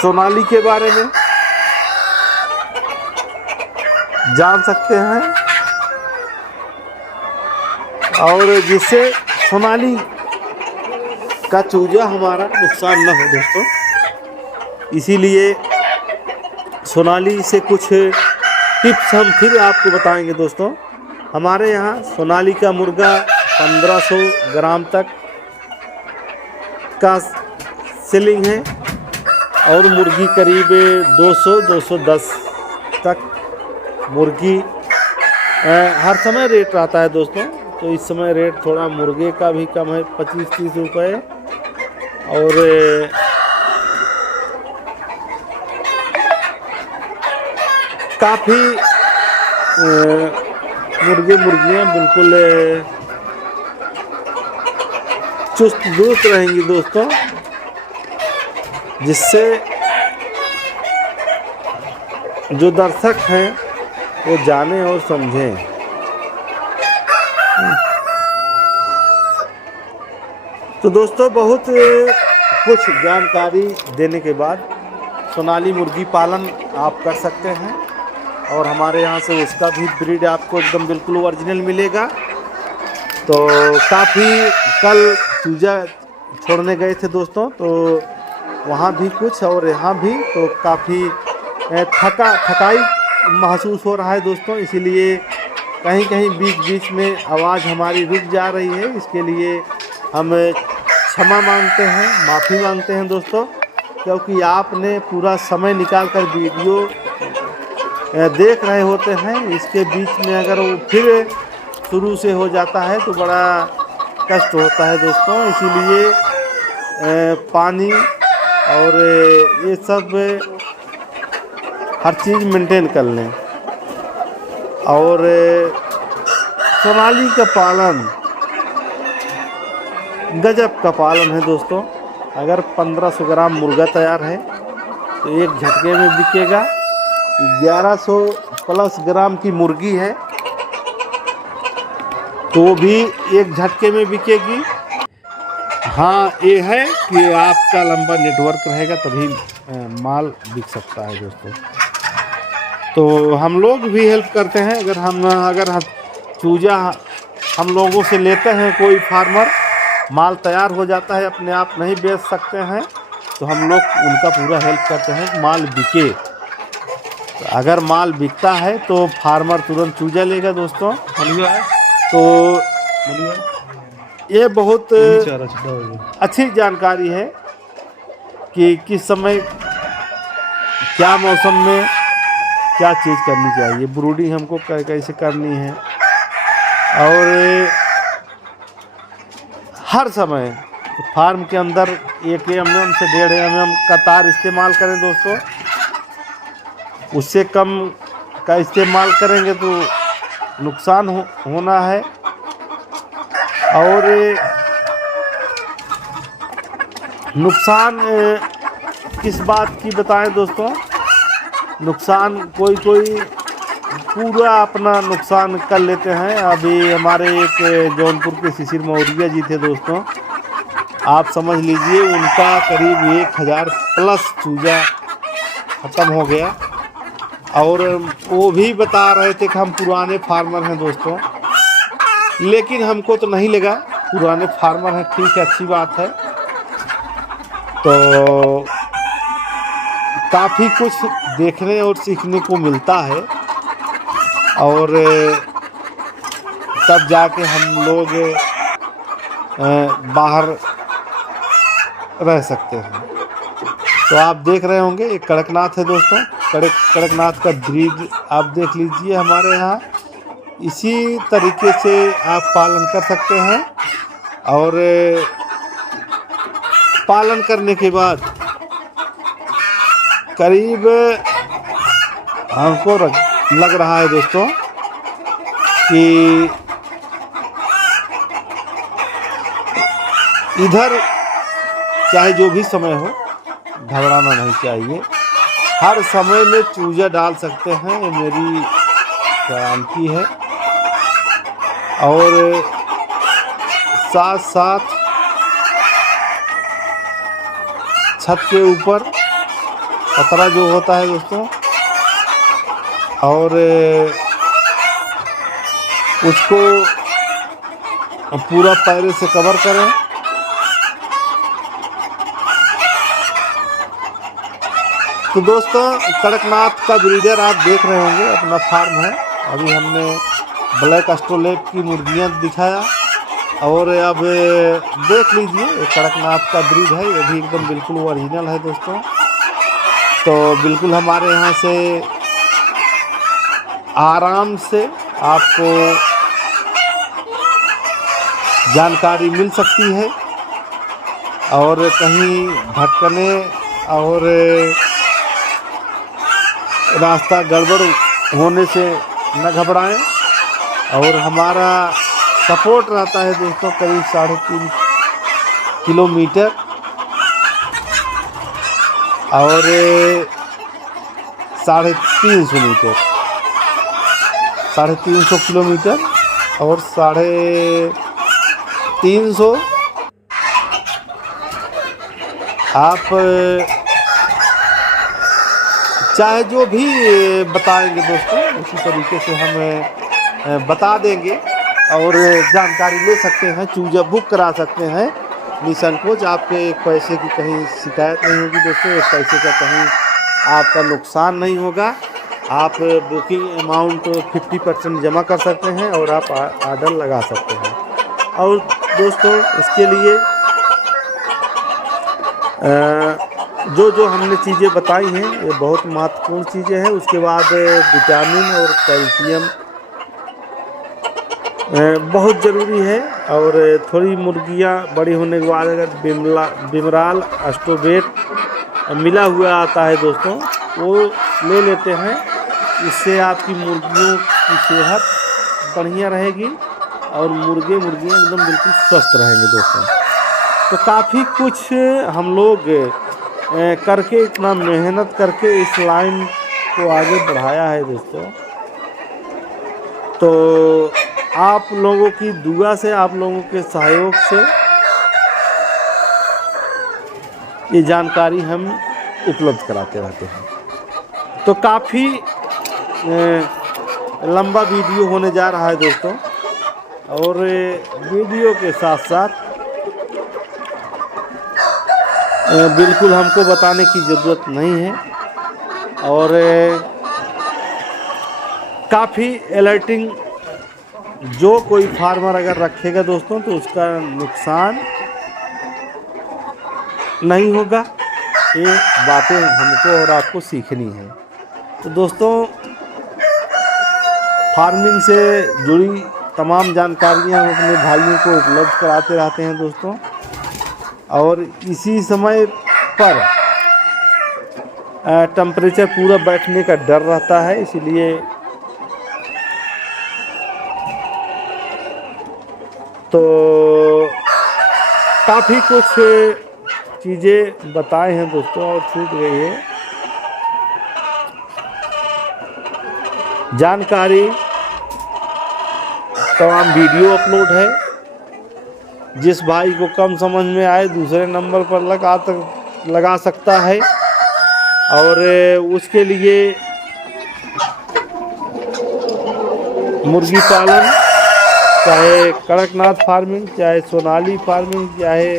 सोनाली के बारे में जान सकते हैं, और जिससे सोनाली का चूजा हमारा नुकसान न हो दोस्तों। इसीलिए सोनाली से कुछ टिप्स हम फिर आपको बताएंगे दोस्तों। हमारे यहाँ सोनाली का मुर्गा 1500 ग्राम तक का सेलिंग है, और मुर्गी करीब 200-210 तक मुर्गी हर समय रेट रहता है दोस्तों। तो इस समय रेट थोड़ा मुर्गे का भी कम है, 25-30 रुपये। और काफ़ी मुर्गे मुर्गियाँ बिल्कुल चुस्त दुरुस्त रहेंगी दोस्तों, जिससे जो दर्शक हैं वो जाने और समझें। तो दोस्तों बहुत कुछ जानकारी देने के बाद सोनाली मुर्गी पालन आप कर सकते हैं, और हमारे यहाँ से उसका भी ब्रीड आपको एकदम बिल्कुल ओरिजिनल मिलेगा। तो काफ़ी कल चूजा छोड़ने गए थे दोस्तों, तो वहाँ भी कुछ और यहाँ भी तो काफ़ी थकाई महसूस हो रहा है दोस्तों। इसीलिए कहीं कहीं बीच बीच में आवाज़ हमारी रुक जा रही है, इसके लिए हम क्षमा मांगते हैं, माफ़ी मांगते हैं दोस्तों, क्योंकि आपने पूरा समय निकाल कर वीडियो देख रहे होते हैं। इसके बीच में अगर वो फिर शुरू से हो जाता है तो बड़ा कष्ट होता है दोस्तों। इसीलिए पानी और ये सब हर चीज़ मेंटेन कर लें। और सोनाली का पालन गजब का पालन है दोस्तों। अगर 1500 ग्राम मुर्गा तैयार है तो एक झटके में बिकेगा। 1100 प्लस ग्राम की मुर्गी है तो भी एक झटके में बिकेगी। हाँ, ये है कि आपका लंबा नेटवर्क रहेगा तभी माल बिक सकता है दोस्तों। तो हम लोग भी हेल्प करते हैं। अगर चूजा हम लोगों से लेते हैं, कोई फार्मर माल तैयार हो जाता है, अपने आप नहीं बेच सकते हैं, तो हम लोग उनका पूरा हेल्प करते हैं माल बिके। तो अगर माल बिकता है तो फार्मर तुरंत चूजा लेगा दोस्तों। तो ये बहुत अच्छी जानकारी है कि किस समय क्या मौसम में क्या चीज़ करनी चाहिए, ब्रूडिंग हमको कैसे करनी है। और हर समय फार्म के अंदर 1 mm से 1.5 mm का तार इस्तेमाल करें दोस्तों। उससे कम का इस्तेमाल करेंगे तो नुकसान होना है। और नुकसान किस बात की बताएं दोस्तों, नुकसान कोई पूरा अपना नुकसान कर लेते हैं। अभी हमारे एक जौनपुर के शिशिर मौर्य जी थे दोस्तों, आप समझ लीजिए उनका करीब 1000 प्लस चूजा ख़त्म हो गया। और वो भी बता रहे थे कि हम पुराने फार्मर हैं दोस्तों, लेकिन हमको तो नहीं लगा पुराने फार्मर हैं। ठीक है, अच्छी बात है। तो काफ़ी कुछ देखने और सीखने को मिलता है, और तब जाके हम लोग बाहर रह सकते हैं। तो आप देख रहे होंगे एक कड़कनाथ है दोस्तों। कड़कनाथ का ब्रीड आप देख लीजिए हमारे यहाँ। इसी तरीके से आप पालन कर सकते हैं। और पालन करने के बाद करीब हमको लग रहा है दोस्तों कि इधर चाहे जो भी समय हो घबराना नहीं चाहिए। हर समय में चूजा डाल सकते हैं, ये मेरी गारंटी है। और साथ साथ छत के ऊपर खतरा जो होता है दोस्तों, और उसको पूरा पैरे से कवर करें। तो दोस्तों कड़कनाथ का ब्रीडर आप देख रहे होंगे, अपना फार्म है। अभी हमने ब्लैक एस्ट्रोलैब की मुर्गियां दिखाया, और अब देख लीजिए ये कड़कनाथ का ब्रीड है, ये भी एकदम बिल्कुल ओरिजिनल है दोस्तों। तो बिल्कुल हमारे यहाँ से आराम से आपको जानकारी मिल सकती है और कहीं भटकने और रास्ता गड़बड़ होने से न घबराएं। और हमारा सपोर्ट रहता है दोस्तों करीब 3.5 किलोमीटर और 350 मीटर, 350 किलोमीटर और 350 आप चाहे जो भी बताएंगे दोस्तों उसी तरीके से हम बता देंगे और जानकारी ले सकते हैं, चूजा बुक करा सकते हैं निसंकोच। आपके पैसे की कहीं शिकायत नहीं होगी दोस्तों, एक पैसे का कहीं आपका नुकसान नहीं होगा। आप बुकिंग अमाउंट 50% जमा कर सकते हैं और आप ऑर्डर लगा सकते हैं। और दोस्तों इसके लिए जो हमने चीज़ें बताई हैं ये बहुत महत्वपूर्ण चीज़ें हैं। उसके बाद विटामिन और कैल्शियम बहुत ज़रूरी है। और थोड़ी मुर्गियाँ बड़ी होने के बाद अगर बिमराल एस्टोबेट मिला हुआ आता है दोस्तों वो ले लेते हैं, इससे आपकी मुर्गियों की सेहत बढ़िया रहेगी और मुर्गियाँ एकदम बिल्कुल स्वस्थ रहेंगे दोस्तों। तो काफ़ी कुछ हम लोग करके, इतना मेहनत करके इस लाइन को आगे बढ़ाया है दोस्तों। तो आप लोगों की दुआ से, आप लोगों के सहयोग से ये जानकारी हम उपलब्ध कराते रहते हैं। तो काफ़ी लंबा वीडियो होने जा रहा है दोस्तों और वीडियो के साथ साथ बिल्कुल हमको बताने की ज़रूरत नहीं है और काफ़ी अलर्टिंग जो कोई फार्मर अगर रखेगा दोस्तों तो उसका नुकसान नहीं होगा। ये बातें हमको और आपको सीखनी है। तो दोस्तों फार्मिंग से जुड़ी तमाम जानकारियाँ हम अपने भाइयों को उपलब्ध कराते रहते हैं दोस्तों। और इसी समय पर टेम्परेचर पूरा बैठने का डर रहता है, इसलिए तो काफ़ी कुछ चीज़ें बताए हैं दोस्तों और छूट गई है जानकारी। तमाम वीडियो अपलोड है, जिस भाई को कम समझ में आए दूसरे नंबर पर लगा सकता है। और उसके लिए मुर्गी पालन, चाहे कड़कनाथ फार्मिंग, चाहे सोनाली फार्मिंग, चाहे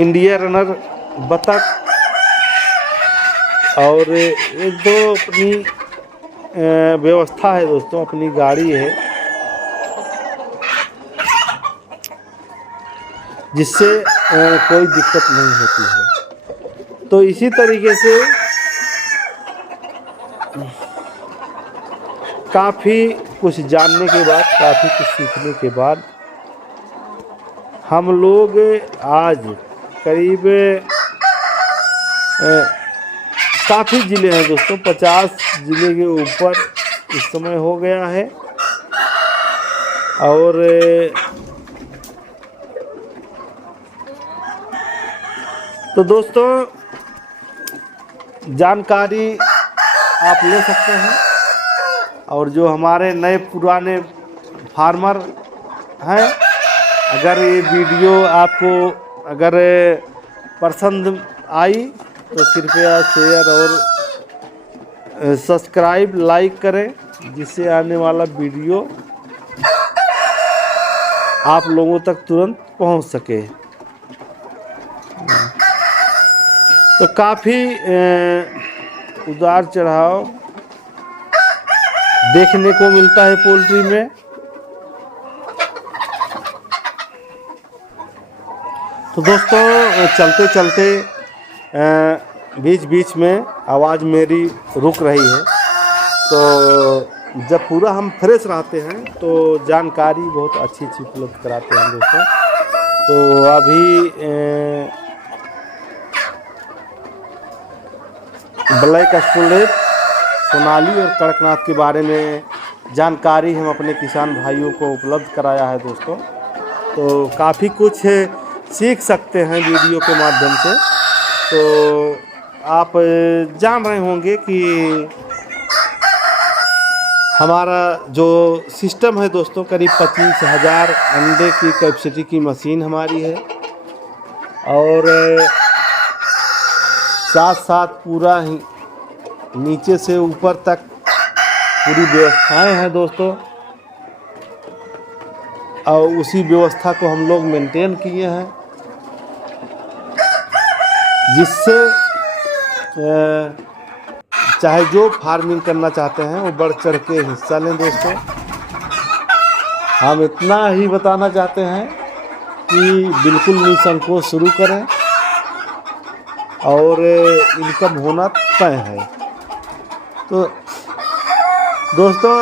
इंडिया रनर बतख, और एक दो अपनी व्यवस्था है दोस्तों, अपनी गाड़ी है जिससे कोई दिक्कत नहीं होती है। तो इसी तरीके से काफ़ी कुछ जानने के बाद, काफ़ी कुछ सीखने के बाद हम लोग आज करीब काफ़ी ज़िले हैं दोस्तों, 50 ज़िले के ऊपर इस समय हो गया है। और तो दोस्तों जानकारी आप ले सकते हैं। और जो हमारे नए पुराने फार्मर हैं, अगर ये वीडियो आपको अगर पसंद आई तो कृपया शेयर और सब्सक्राइब लाइक करें, जिससे आने वाला वीडियो आप लोगों तक तुरंत पहुंच सके। तो काफ़ी उतार चढ़ाव देखने को मिलता है पोल्ट्री में। तो दोस्तों चलते चलते बीच बीच में आवाज़ मेरी रुक रही है, तो जब पूरा हम फ्रेश रहते हैं तो जानकारी बहुत अच्छी उपलब्ध कराते हैं दोस्तों। तो अभी ब्लैक एस्ट्रोलेट, सोनाली और कड़कनाथ के बारे में जानकारी हम अपने किसान भाइयों को उपलब्ध कराया है दोस्तों। तो काफ़ी कुछ सीख सकते हैं वीडियो के माध्यम से। तो आप जान रहे होंगे कि हमारा जो सिस्टम है दोस्तों, करीब 25,000 अंडे की कैपेसिटी की मशीन हमारी है और साथ साथ पूरा ही नीचे से ऊपर तक पूरी व्यवस्थाएं हैं दोस्तों। और उसी व्यवस्था को हम लोग मेंटेन किए हैं, जिससे चाहे जो फार्मिंग करना चाहते हैं वो बढ़ चढ़ के हिस्सा लें दोस्तों। हम इतना ही बताना चाहते हैं कि बिल्कुल निसंकोच शुरू करें और इनकम होना तय है। तो दोस्तों,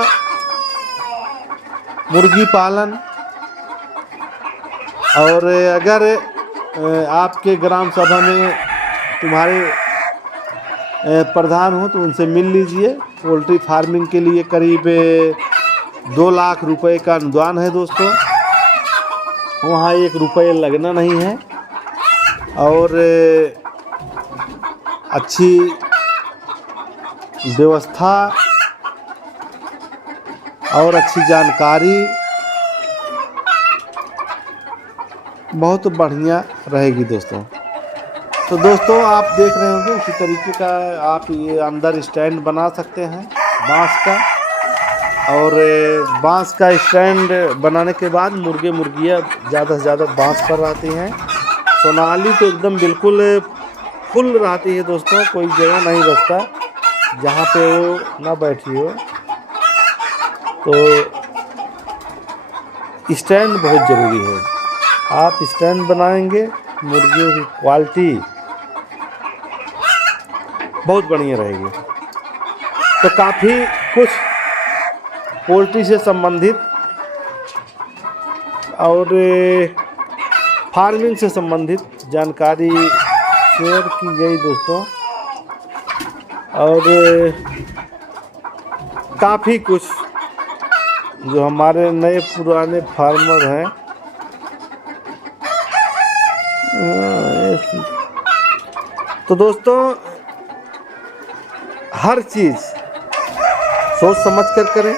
मुर्गी पालन, और अगर आपके ग्राम सभा में तुम्हारे प्रधान हो तो उनसे मिल लीजिए। पोल्ट्री फार्मिंग के लिए करीब 2 लाख रुपए का अनुदान है दोस्तों। वहाँ 1 रुपये लगना नहीं है और अच्छी व्यवस्था और अच्छी जानकारी बहुत बढ़िया रहेगी दोस्तों। तो दोस्तों, आप देख रहे होंगे इसी तरीके का आप ये अंदर स्टैंड बना सकते हैं बांस का। और बांस का स्टैंड बनाने के बाद मुर्गे मुर्गियाँ ज़्यादा से ज़्यादा बांस पर रहती हैं। सोनाली तो एकदम बिल्कुल फुल रहती है दोस्तों, कोई जगह नहीं बचता जहाँ पे वो ना बैठी हो। तो स्टैंड बहुत ज़रूरी है। आप स्टैंड बनाएंगे, मुर्गियों की क्वालिटी बहुत बढ़िया रहेगी। तो काफ़ी कुछ पोल्ट्री से संबंधित और फार्मिंग से संबंधित जानकारी शेयर की गई दोस्तों। और काफ़ी कुछ जो हमारे नए पुराने फार्मर हैं तो दोस्तों, हर चीज़ सोच समझ कर करें,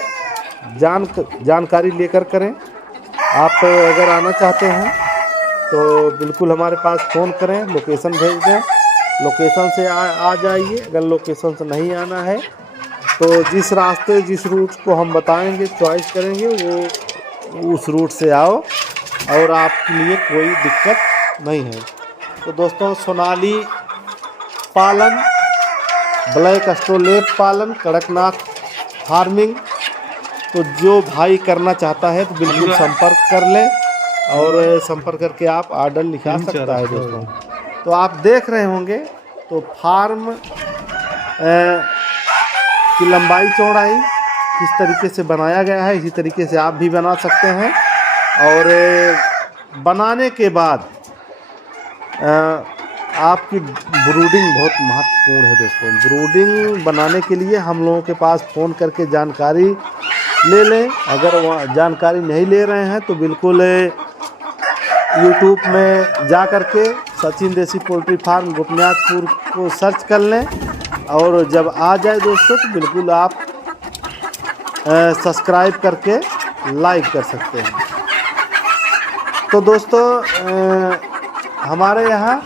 जानकारी लेकर करें। आप अगर आना चाहते हैं तो बिल्कुल हमारे पास फ़ोन करें, लोकेशन भेज दें, लोकेशन से आ जाइए। अगर लोकेशन से नहीं आना है तो जिस रास्ते जिस रूट को हम बताएंगे, चॉइस करेंगे, वो उस रूट से आओ और आपके लिए कोई दिक्कत नहीं है। तो दोस्तों, सोनाली पालन, ब्लैक एस्ट्रोलेट पालन, कड़कनाथ फार्मिंग, तो जो भाई करना चाहता है तो बिल्कुल संपर्क कर लें और संपर्क करके आप ऑर्डर लिखा सकता है दोस्तों। तो आप देख रहे होंगे तो फार्म की लंबाई चौड़ाई किस तरीके से बनाया गया है, इसी तरीके से आप भी बना सकते हैं। और बनाने के बाद आपकी ब्रूडिंग बहुत महत्वपूर्ण है दोस्तों। ब्रूडिंग बनाने के लिए हम लोगों के पास फ़ोन करके जानकारी ले लें। अगर वह जानकारी नहीं ले रहे हैं तो बिल्कुल यूट्यूब में जा कर के सचिन देसी पोल्ट्री फार्म गोपीनाथपुर को सर्च कर लें और जब आ जाए दोस्तों तो बिल्कुल आप सब्सक्राइब करके लाइक कर सकते हैं। तो दोस्तों, हमारे यहाँ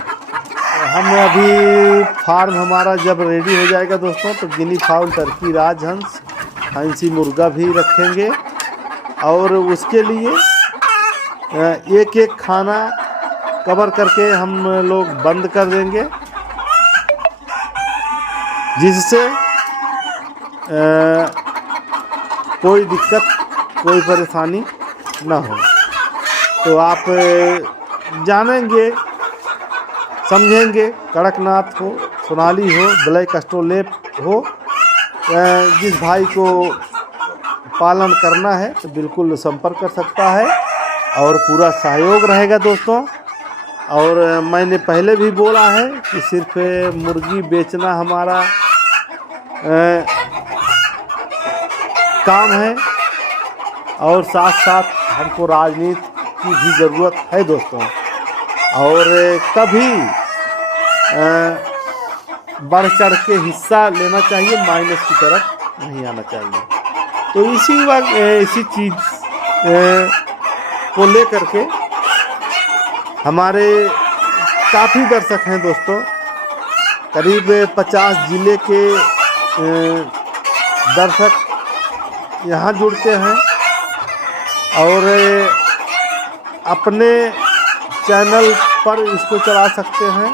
हम अभी फार्म हमारा जब रेडी हो जाएगा दोस्तों तो गिनी फाउल, टर्की, राजहंस, हंसी मुर्गा भी रखेंगे। और उसके लिए एक एक खाना कवर करके हम लोग बंद कर देंगे, जिससे कोई दिक्कत, कोई परेशानी ना हो। तो आप जानेंगे, समझेंगे, कड़कनाथ हो, सोनाली हो, ब्लैक एस्ट्रोलेट हो, जिस भाई को पालन करना है तो बिल्कुल संपर्क कर सकता है और पूरा सहयोग रहेगा दोस्तों। और मैंने पहले भी बोला है कि सिर्फ मुर्गी बेचना हमारा काम है और साथ साथ हमको राजनीति की भी ज़रूरत है दोस्तों। और कभी बढ़ चढ़ के हिस्सा लेना चाहिए, माइनस की तरफ नहीं आना चाहिए। तो इसी चीज़ को लेकर के हमारे काफ़ी दर्शक हैं दोस्तों, करीब 50 ज़िले के दर्शक यहाँ जुड़ते हैं और अपने चैनल पर इसको चला सकते हैं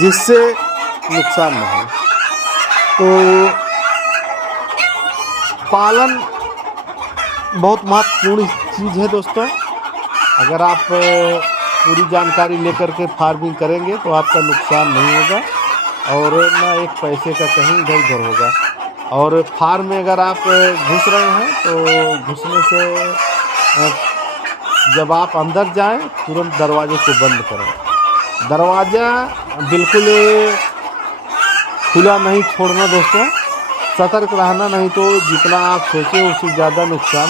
जिससे नुकसान न हो। तो पालन बहुत महत्वपूर्ण चीज़ है दोस्तों। अगर आप पूरी जानकारी लेकर के फार्मिंग करेंगे तो आपका नुकसान नहीं होगा और ना एक पैसे का कहीं इधर उधर होगा। और फार्म में अगर आप घुस रहे हैं तो घुसने से जब आप अंदर जाएं तुरंत दरवाजे को बंद करें। दरवाज़ा बिल्कुल खुला नहीं छोड़ना दोस्तों, सतर्क रहना, नहीं तो जितना आप सोचें उससे ज़्यादा नुकसान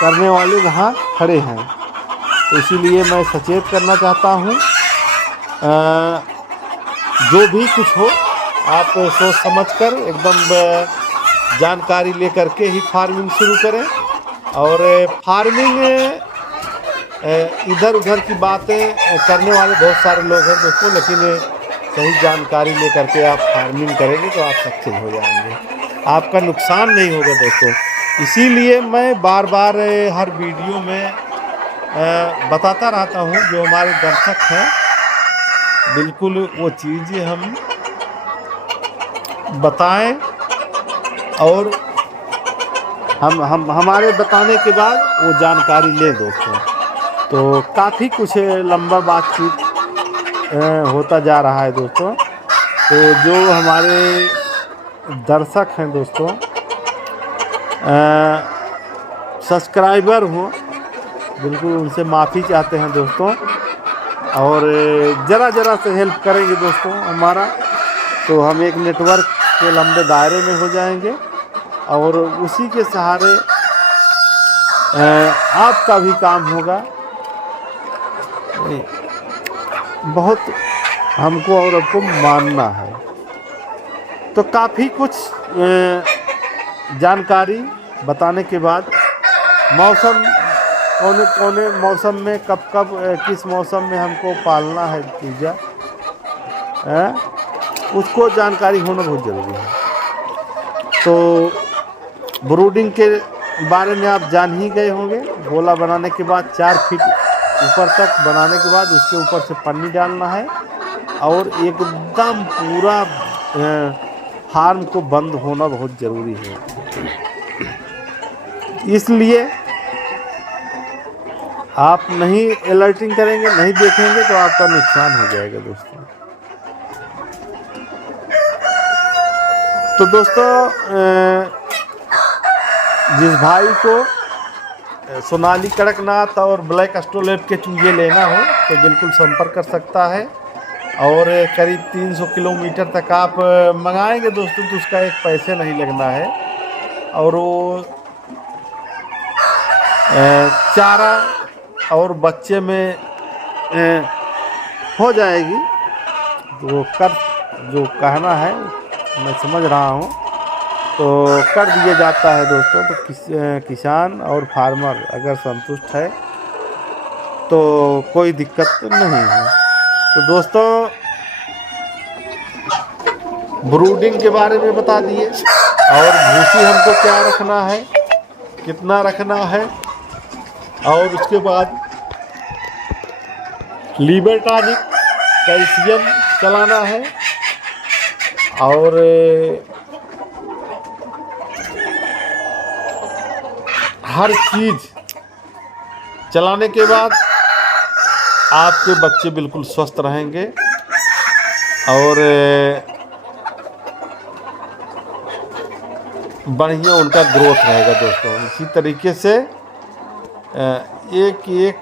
करने वाले वहाँ खड़े हैं। तो इसीलिए मैं सचेत करना चाहता हूँ, जो भी कुछ हो आप सोच समझकर एकदम जानकारी लेकर के ही फार्मिंग शुरू करें। और फार्मिंग इधर उधर की बातें करने वाले बहुत सारे लोग हैं दोस्तों, लेकिन सही जानकारी लेकर के आप फार्मिंग करेंगे तो आप सक्सेस हो जाएंगे, आपका नुकसान नहीं होगा दोस्तों। इसीलिए मैं बार बार हर वीडियो में बताता रहता हूँ, जो हमारे दर्शक हैं बिल्कुल वो चीज़ें हम बताएं और हम हमारे बताने के बाद वो जानकारी लें दोस्तों। तो काफ़ी कुछ लंबा बातचीत होता जा रहा है दोस्तों। तो जो हमारे दर्शक हैं दोस्तों, सब्सक्राइबर हो, बिल्कुल उनसे माफ़ी चाहते हैं दोस्तों। और ज़रा से हेल्प करेंगे दोस्तों हमारा, तो हम एक नेटवर्क के लंबे दायरे में हो जाएंगे और उसी के सहारे आपका भी काम होगा। बहुत हमको और आपको मानना है। तो काफ़ी कुछ जानकारी बताने के बाद मौसम कौन मौसम में कब किस मौसम में हमको पालना है चूजा, उसको जानकारी होना बहुत ज़रूरी है। तो ब्रूडिंग के बारे में आप जान ही गए होंगे। गोला बनाने के बाद 4 फीट ऊपर तक बनाने के बाद उसके ऊपर से पन्नी डालना है और एकदम पूरा फार्म को बंद होना बहुत ज़रूरी है। इसलिए आप नहीं अलर्टिंग करेंगे, नहीं देखेंगे तो आपका नुकसान हो जाएगा दोस्तों। तो दोस्तों, जिस भाई को सोनाली कड़कनाथ और ब्लैक एस्ट्रोलेट के चूजे लेना हो तो बिल्कुल संपर्क कर सकता है। और करीब 300 किलोमीटर तक आप मंगाएंगे दोस्तों तो उसका एक पैसे नहीं लगना है। और वो चारा और बच्चे में हो जाएगी। तो कर जो कहना है मैं समझ रहा हूँ, तो कर दिया जाता है दोस्तों। तो किसान और फार्मर अगर संतुष्ट है तो कोई दिक्कत नहीं है। तो दोस्तों, ब्रूडिंग के बारे में बता दिए और भूसी हमको क्या रखना है, कितना रखना है, और उसके बाद लीवर टॉनिक, कैल्शियम चलाना है। और हर चीज़ चलाने के बाद आपके बच्चे बिल्कुल स्वस्थ रहेंगे और बढ़िया उनका ग्रोथ रहेगा दोस्तों। इसी तरीके से एक एक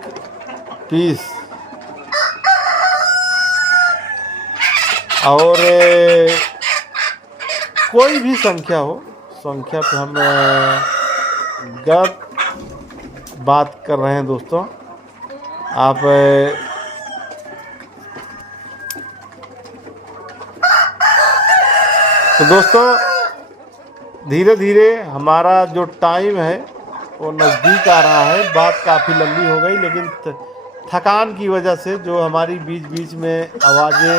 पीस और कोई भी संख्या हो, संख्या पे हम गलत बात कर रहे हैं दोस्तों। आप तो दोस्तों धीरे धीरे हमारा जो टाइम है वो नज़दीक आ रहा है। बात काफ़ी लंबी हो गई, लेकिन थकान की वजह से जो हमारी बीच बीच में आवाज़ें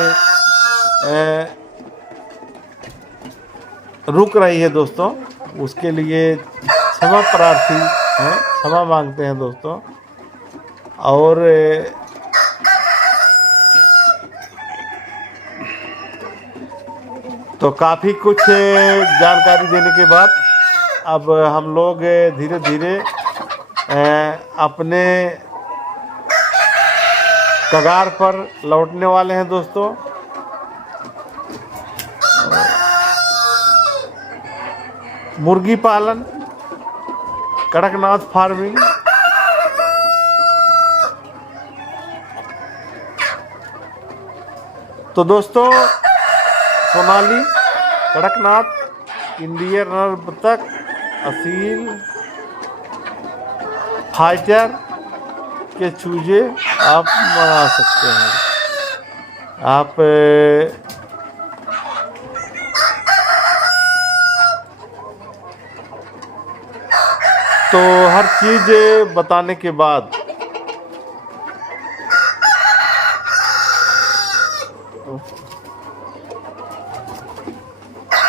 रुक रही है दोस्तों, उसके लिए क्षमा प्रार्थी हैं, क्षमा मांगते हैं दोस्तों। और तो काफ़ी कुछ जानकारी देने के बाद अब हम लोग धीरे धीरे अपने कगार पर लौटने वाले हैं दोस्तों। मुर्गी पालन, कड़कनाथ फार्मिंग, तो दोस्तों सोनाली, कड़कनाथ, इंडियन नर बतख, असील, फाइटर के चूजे आप बना सकते हैं। आप तो हर चीज़ बताने के बाद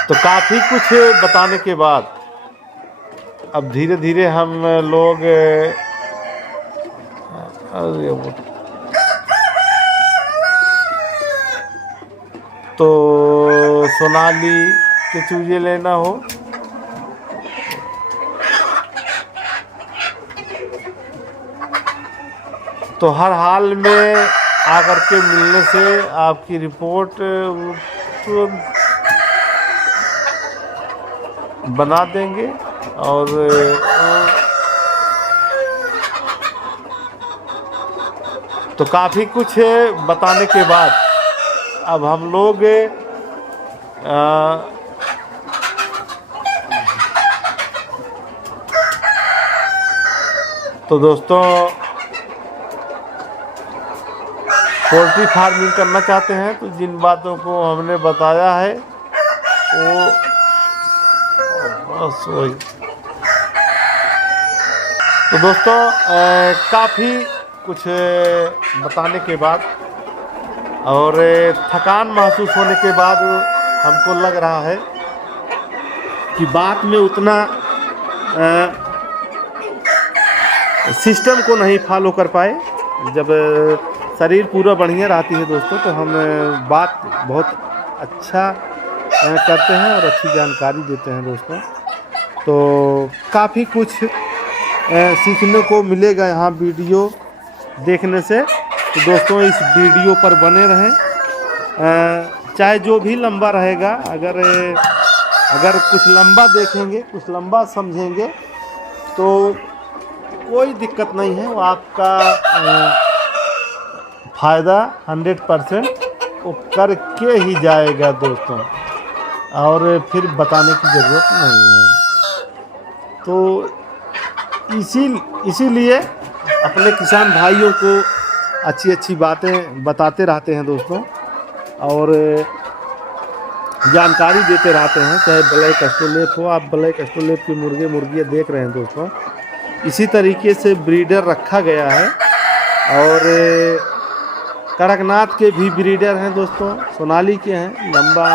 तो काफ़ी कुछ बताने के बाद अब धीरे धीरे हम लोग तो सोनाली के चूजे लेना हो तो हर हाल में आकर के मिलने से आपकी रिपोर्ट तुरंत बना देंगे। और तो काफ़ी कुछ बताने के बाद अब हम लोग तो दोस्तों पोल्ट्री फार्मिंग करना चाहते हैं तो जिन बातों को हमने बताया है वो बस वही। तो दोस्तों काफ़ी कुछ बताने के बाद और थकान महसूस होने के बाद हमको लग रहा है कि बात में उतना सिस्टम को नहीं फॉलो कर पाए। जब शरीर पूरा बढ़िया रहती है दोस्तों तो हम बात बहुत अच्छा करते हैं और अच्छी जानकारी देते हैं दोस्तों। तो काफ़ी कुछ सीखने को मिलेगा यहाँ वीडियो देखने से। तो दोस्तों इस वीडियो पर बने रहें, चाहे जो भी लंबा रहेगा। अगर कुछ लंबा देखेंगे, कुछ लंबा समझेंगे तो कोई दिक्कत नहीं है, वो आपका फ़ायदा 100% वो करके ही जाएगा दोस्तों, और फिर बताने की ज़रूरत नहीं है। तो इसीलिए अपने किसान भाइयों को अच्छी अच्छी बातें बताते रहते हैं दोस्तों, और जानकारी देते रहते हैं। चाहे ब्लैक एस्ट्रोलेप हो, आप ब्लैक एस्ट्रोलेप के मुर्गे मुर्गियाँ देख रहे हैं दोस्तों, इसी तरीके से ब्रीडर रखा गया है। और कड़कनाथ के भी ब्रीडर हैं दोस्तों, सोनाली के हैं, लंबा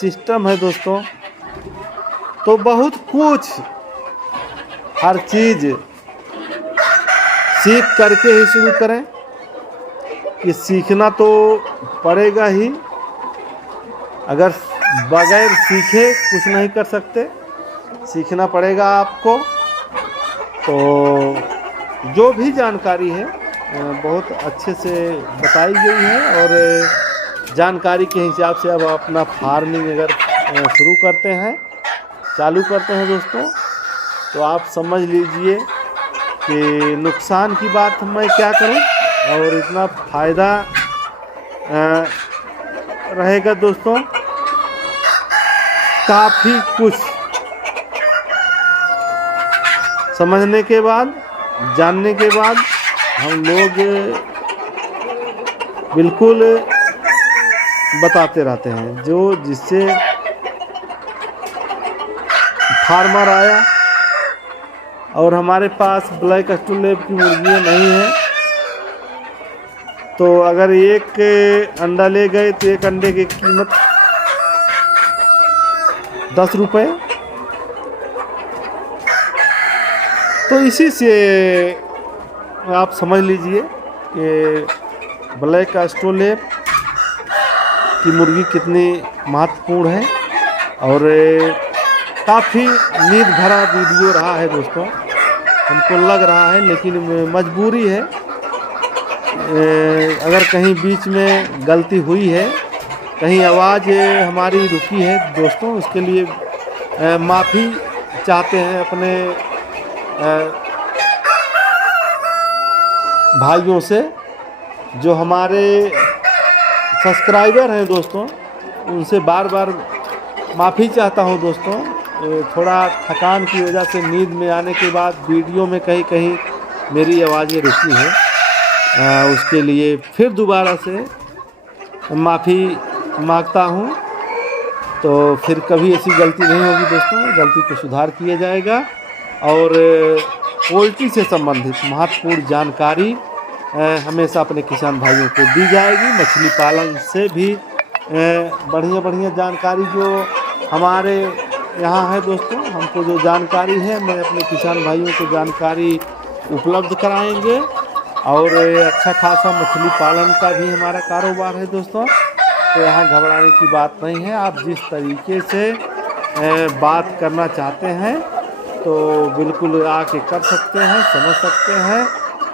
सिस्टम है दोस्तों। तो बहुत कुछ हर चीज़ सीख करके ही शुरू करें, कि सीखना तो पड़ेगा ही। अगर बगैर सीखे कुछ नहीं कर सकते, सीखना पड़ेगा आपको। तो जो भी जानकारी है बहुत अच्छे से बताई गई है, और जानकारी के हिसाब से अब अपना फार्मिंग अगर शुरू करते हैं, चालू करते हैं दोस्तों, तो आप समझ लीजिए कि नुकसान की बात मैं क्या करूं और इतना फ़ायदा रहेगा दोस्तों। काफ़ी कुछ समझने के बाद, जानने के बाद हम लोग बिल्कुल बताते रहते हैं। जो जिससे फार्मर आया और हमारे पास ब्लैक स्टूलैब की मुर्गियाँ नहीं हैं, तो अगर एक अंडा ले गए तो एक अंडे की कीमत 10 रुपये। तो इसी से आप समझ लीजिए कि ब्लैक स्टूलैब की मुर्गी कितनी महत्वपूर्ण है। और काफ़ी नींद भरा वीडियो रहा है दोस्तों, हमको लग रहा है, लेकिन मजबूरी है। अगर कहीं बीच में गलती हुई है, कहीं आवाज़ हमारी रुकी है दोस्तों, उसके लिए माफ़ी चाहते हैं अपने भाइयों से जो हमारे सब्सक्राइबर हैं दोस्तों। उनसे बार बार माफ़ी चाहता हूं दोस्तों। थोड़ा थकान की वजह से नींद में आने के बाद वीडियो में कहीं कहीं मेरी आवाज़ें रुकी हैं, उसके लिए फिर दोबारा से माफ़ी मांगता हूं। तो फिर कभी ऐसी गलती नहीं होगी दोस्तों, गलती को सुधार किया जाएगा। और पोल्ट्री से संबंधित महत्वपूर्ण जानकारी हमेशा अपने किसान भाइयों को दी जाएगी। मछली पालन से भी बढ़िया बढ़िया जानकारी जो हमारे यहाँ है दोस्तों, हमको जो जानकारी है मैं अपने किसान भाइयों को जानकारी उपलब्ध कराएंगे। और अच्छा खासा मछली पालन का भी हमारा कारोबार है दोस्तों, तो यहाँ घबराने की बात नहीं है। आप जिस तरीके से बात करना चाहते हैं तो बिल्कुल आके कर सकते हैं, समझ सकते हैं।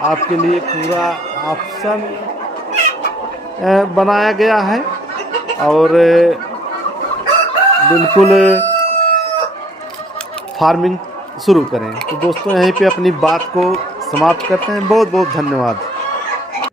आपके लिए पूरा ऑप्शन बनाया गया है और बिल्कुल फार्मिंग शुरू करें। तो दोस्तों यहीं पे अपनी बात को समाप्त करते हैं। बहुत बहुत धन्यवाद।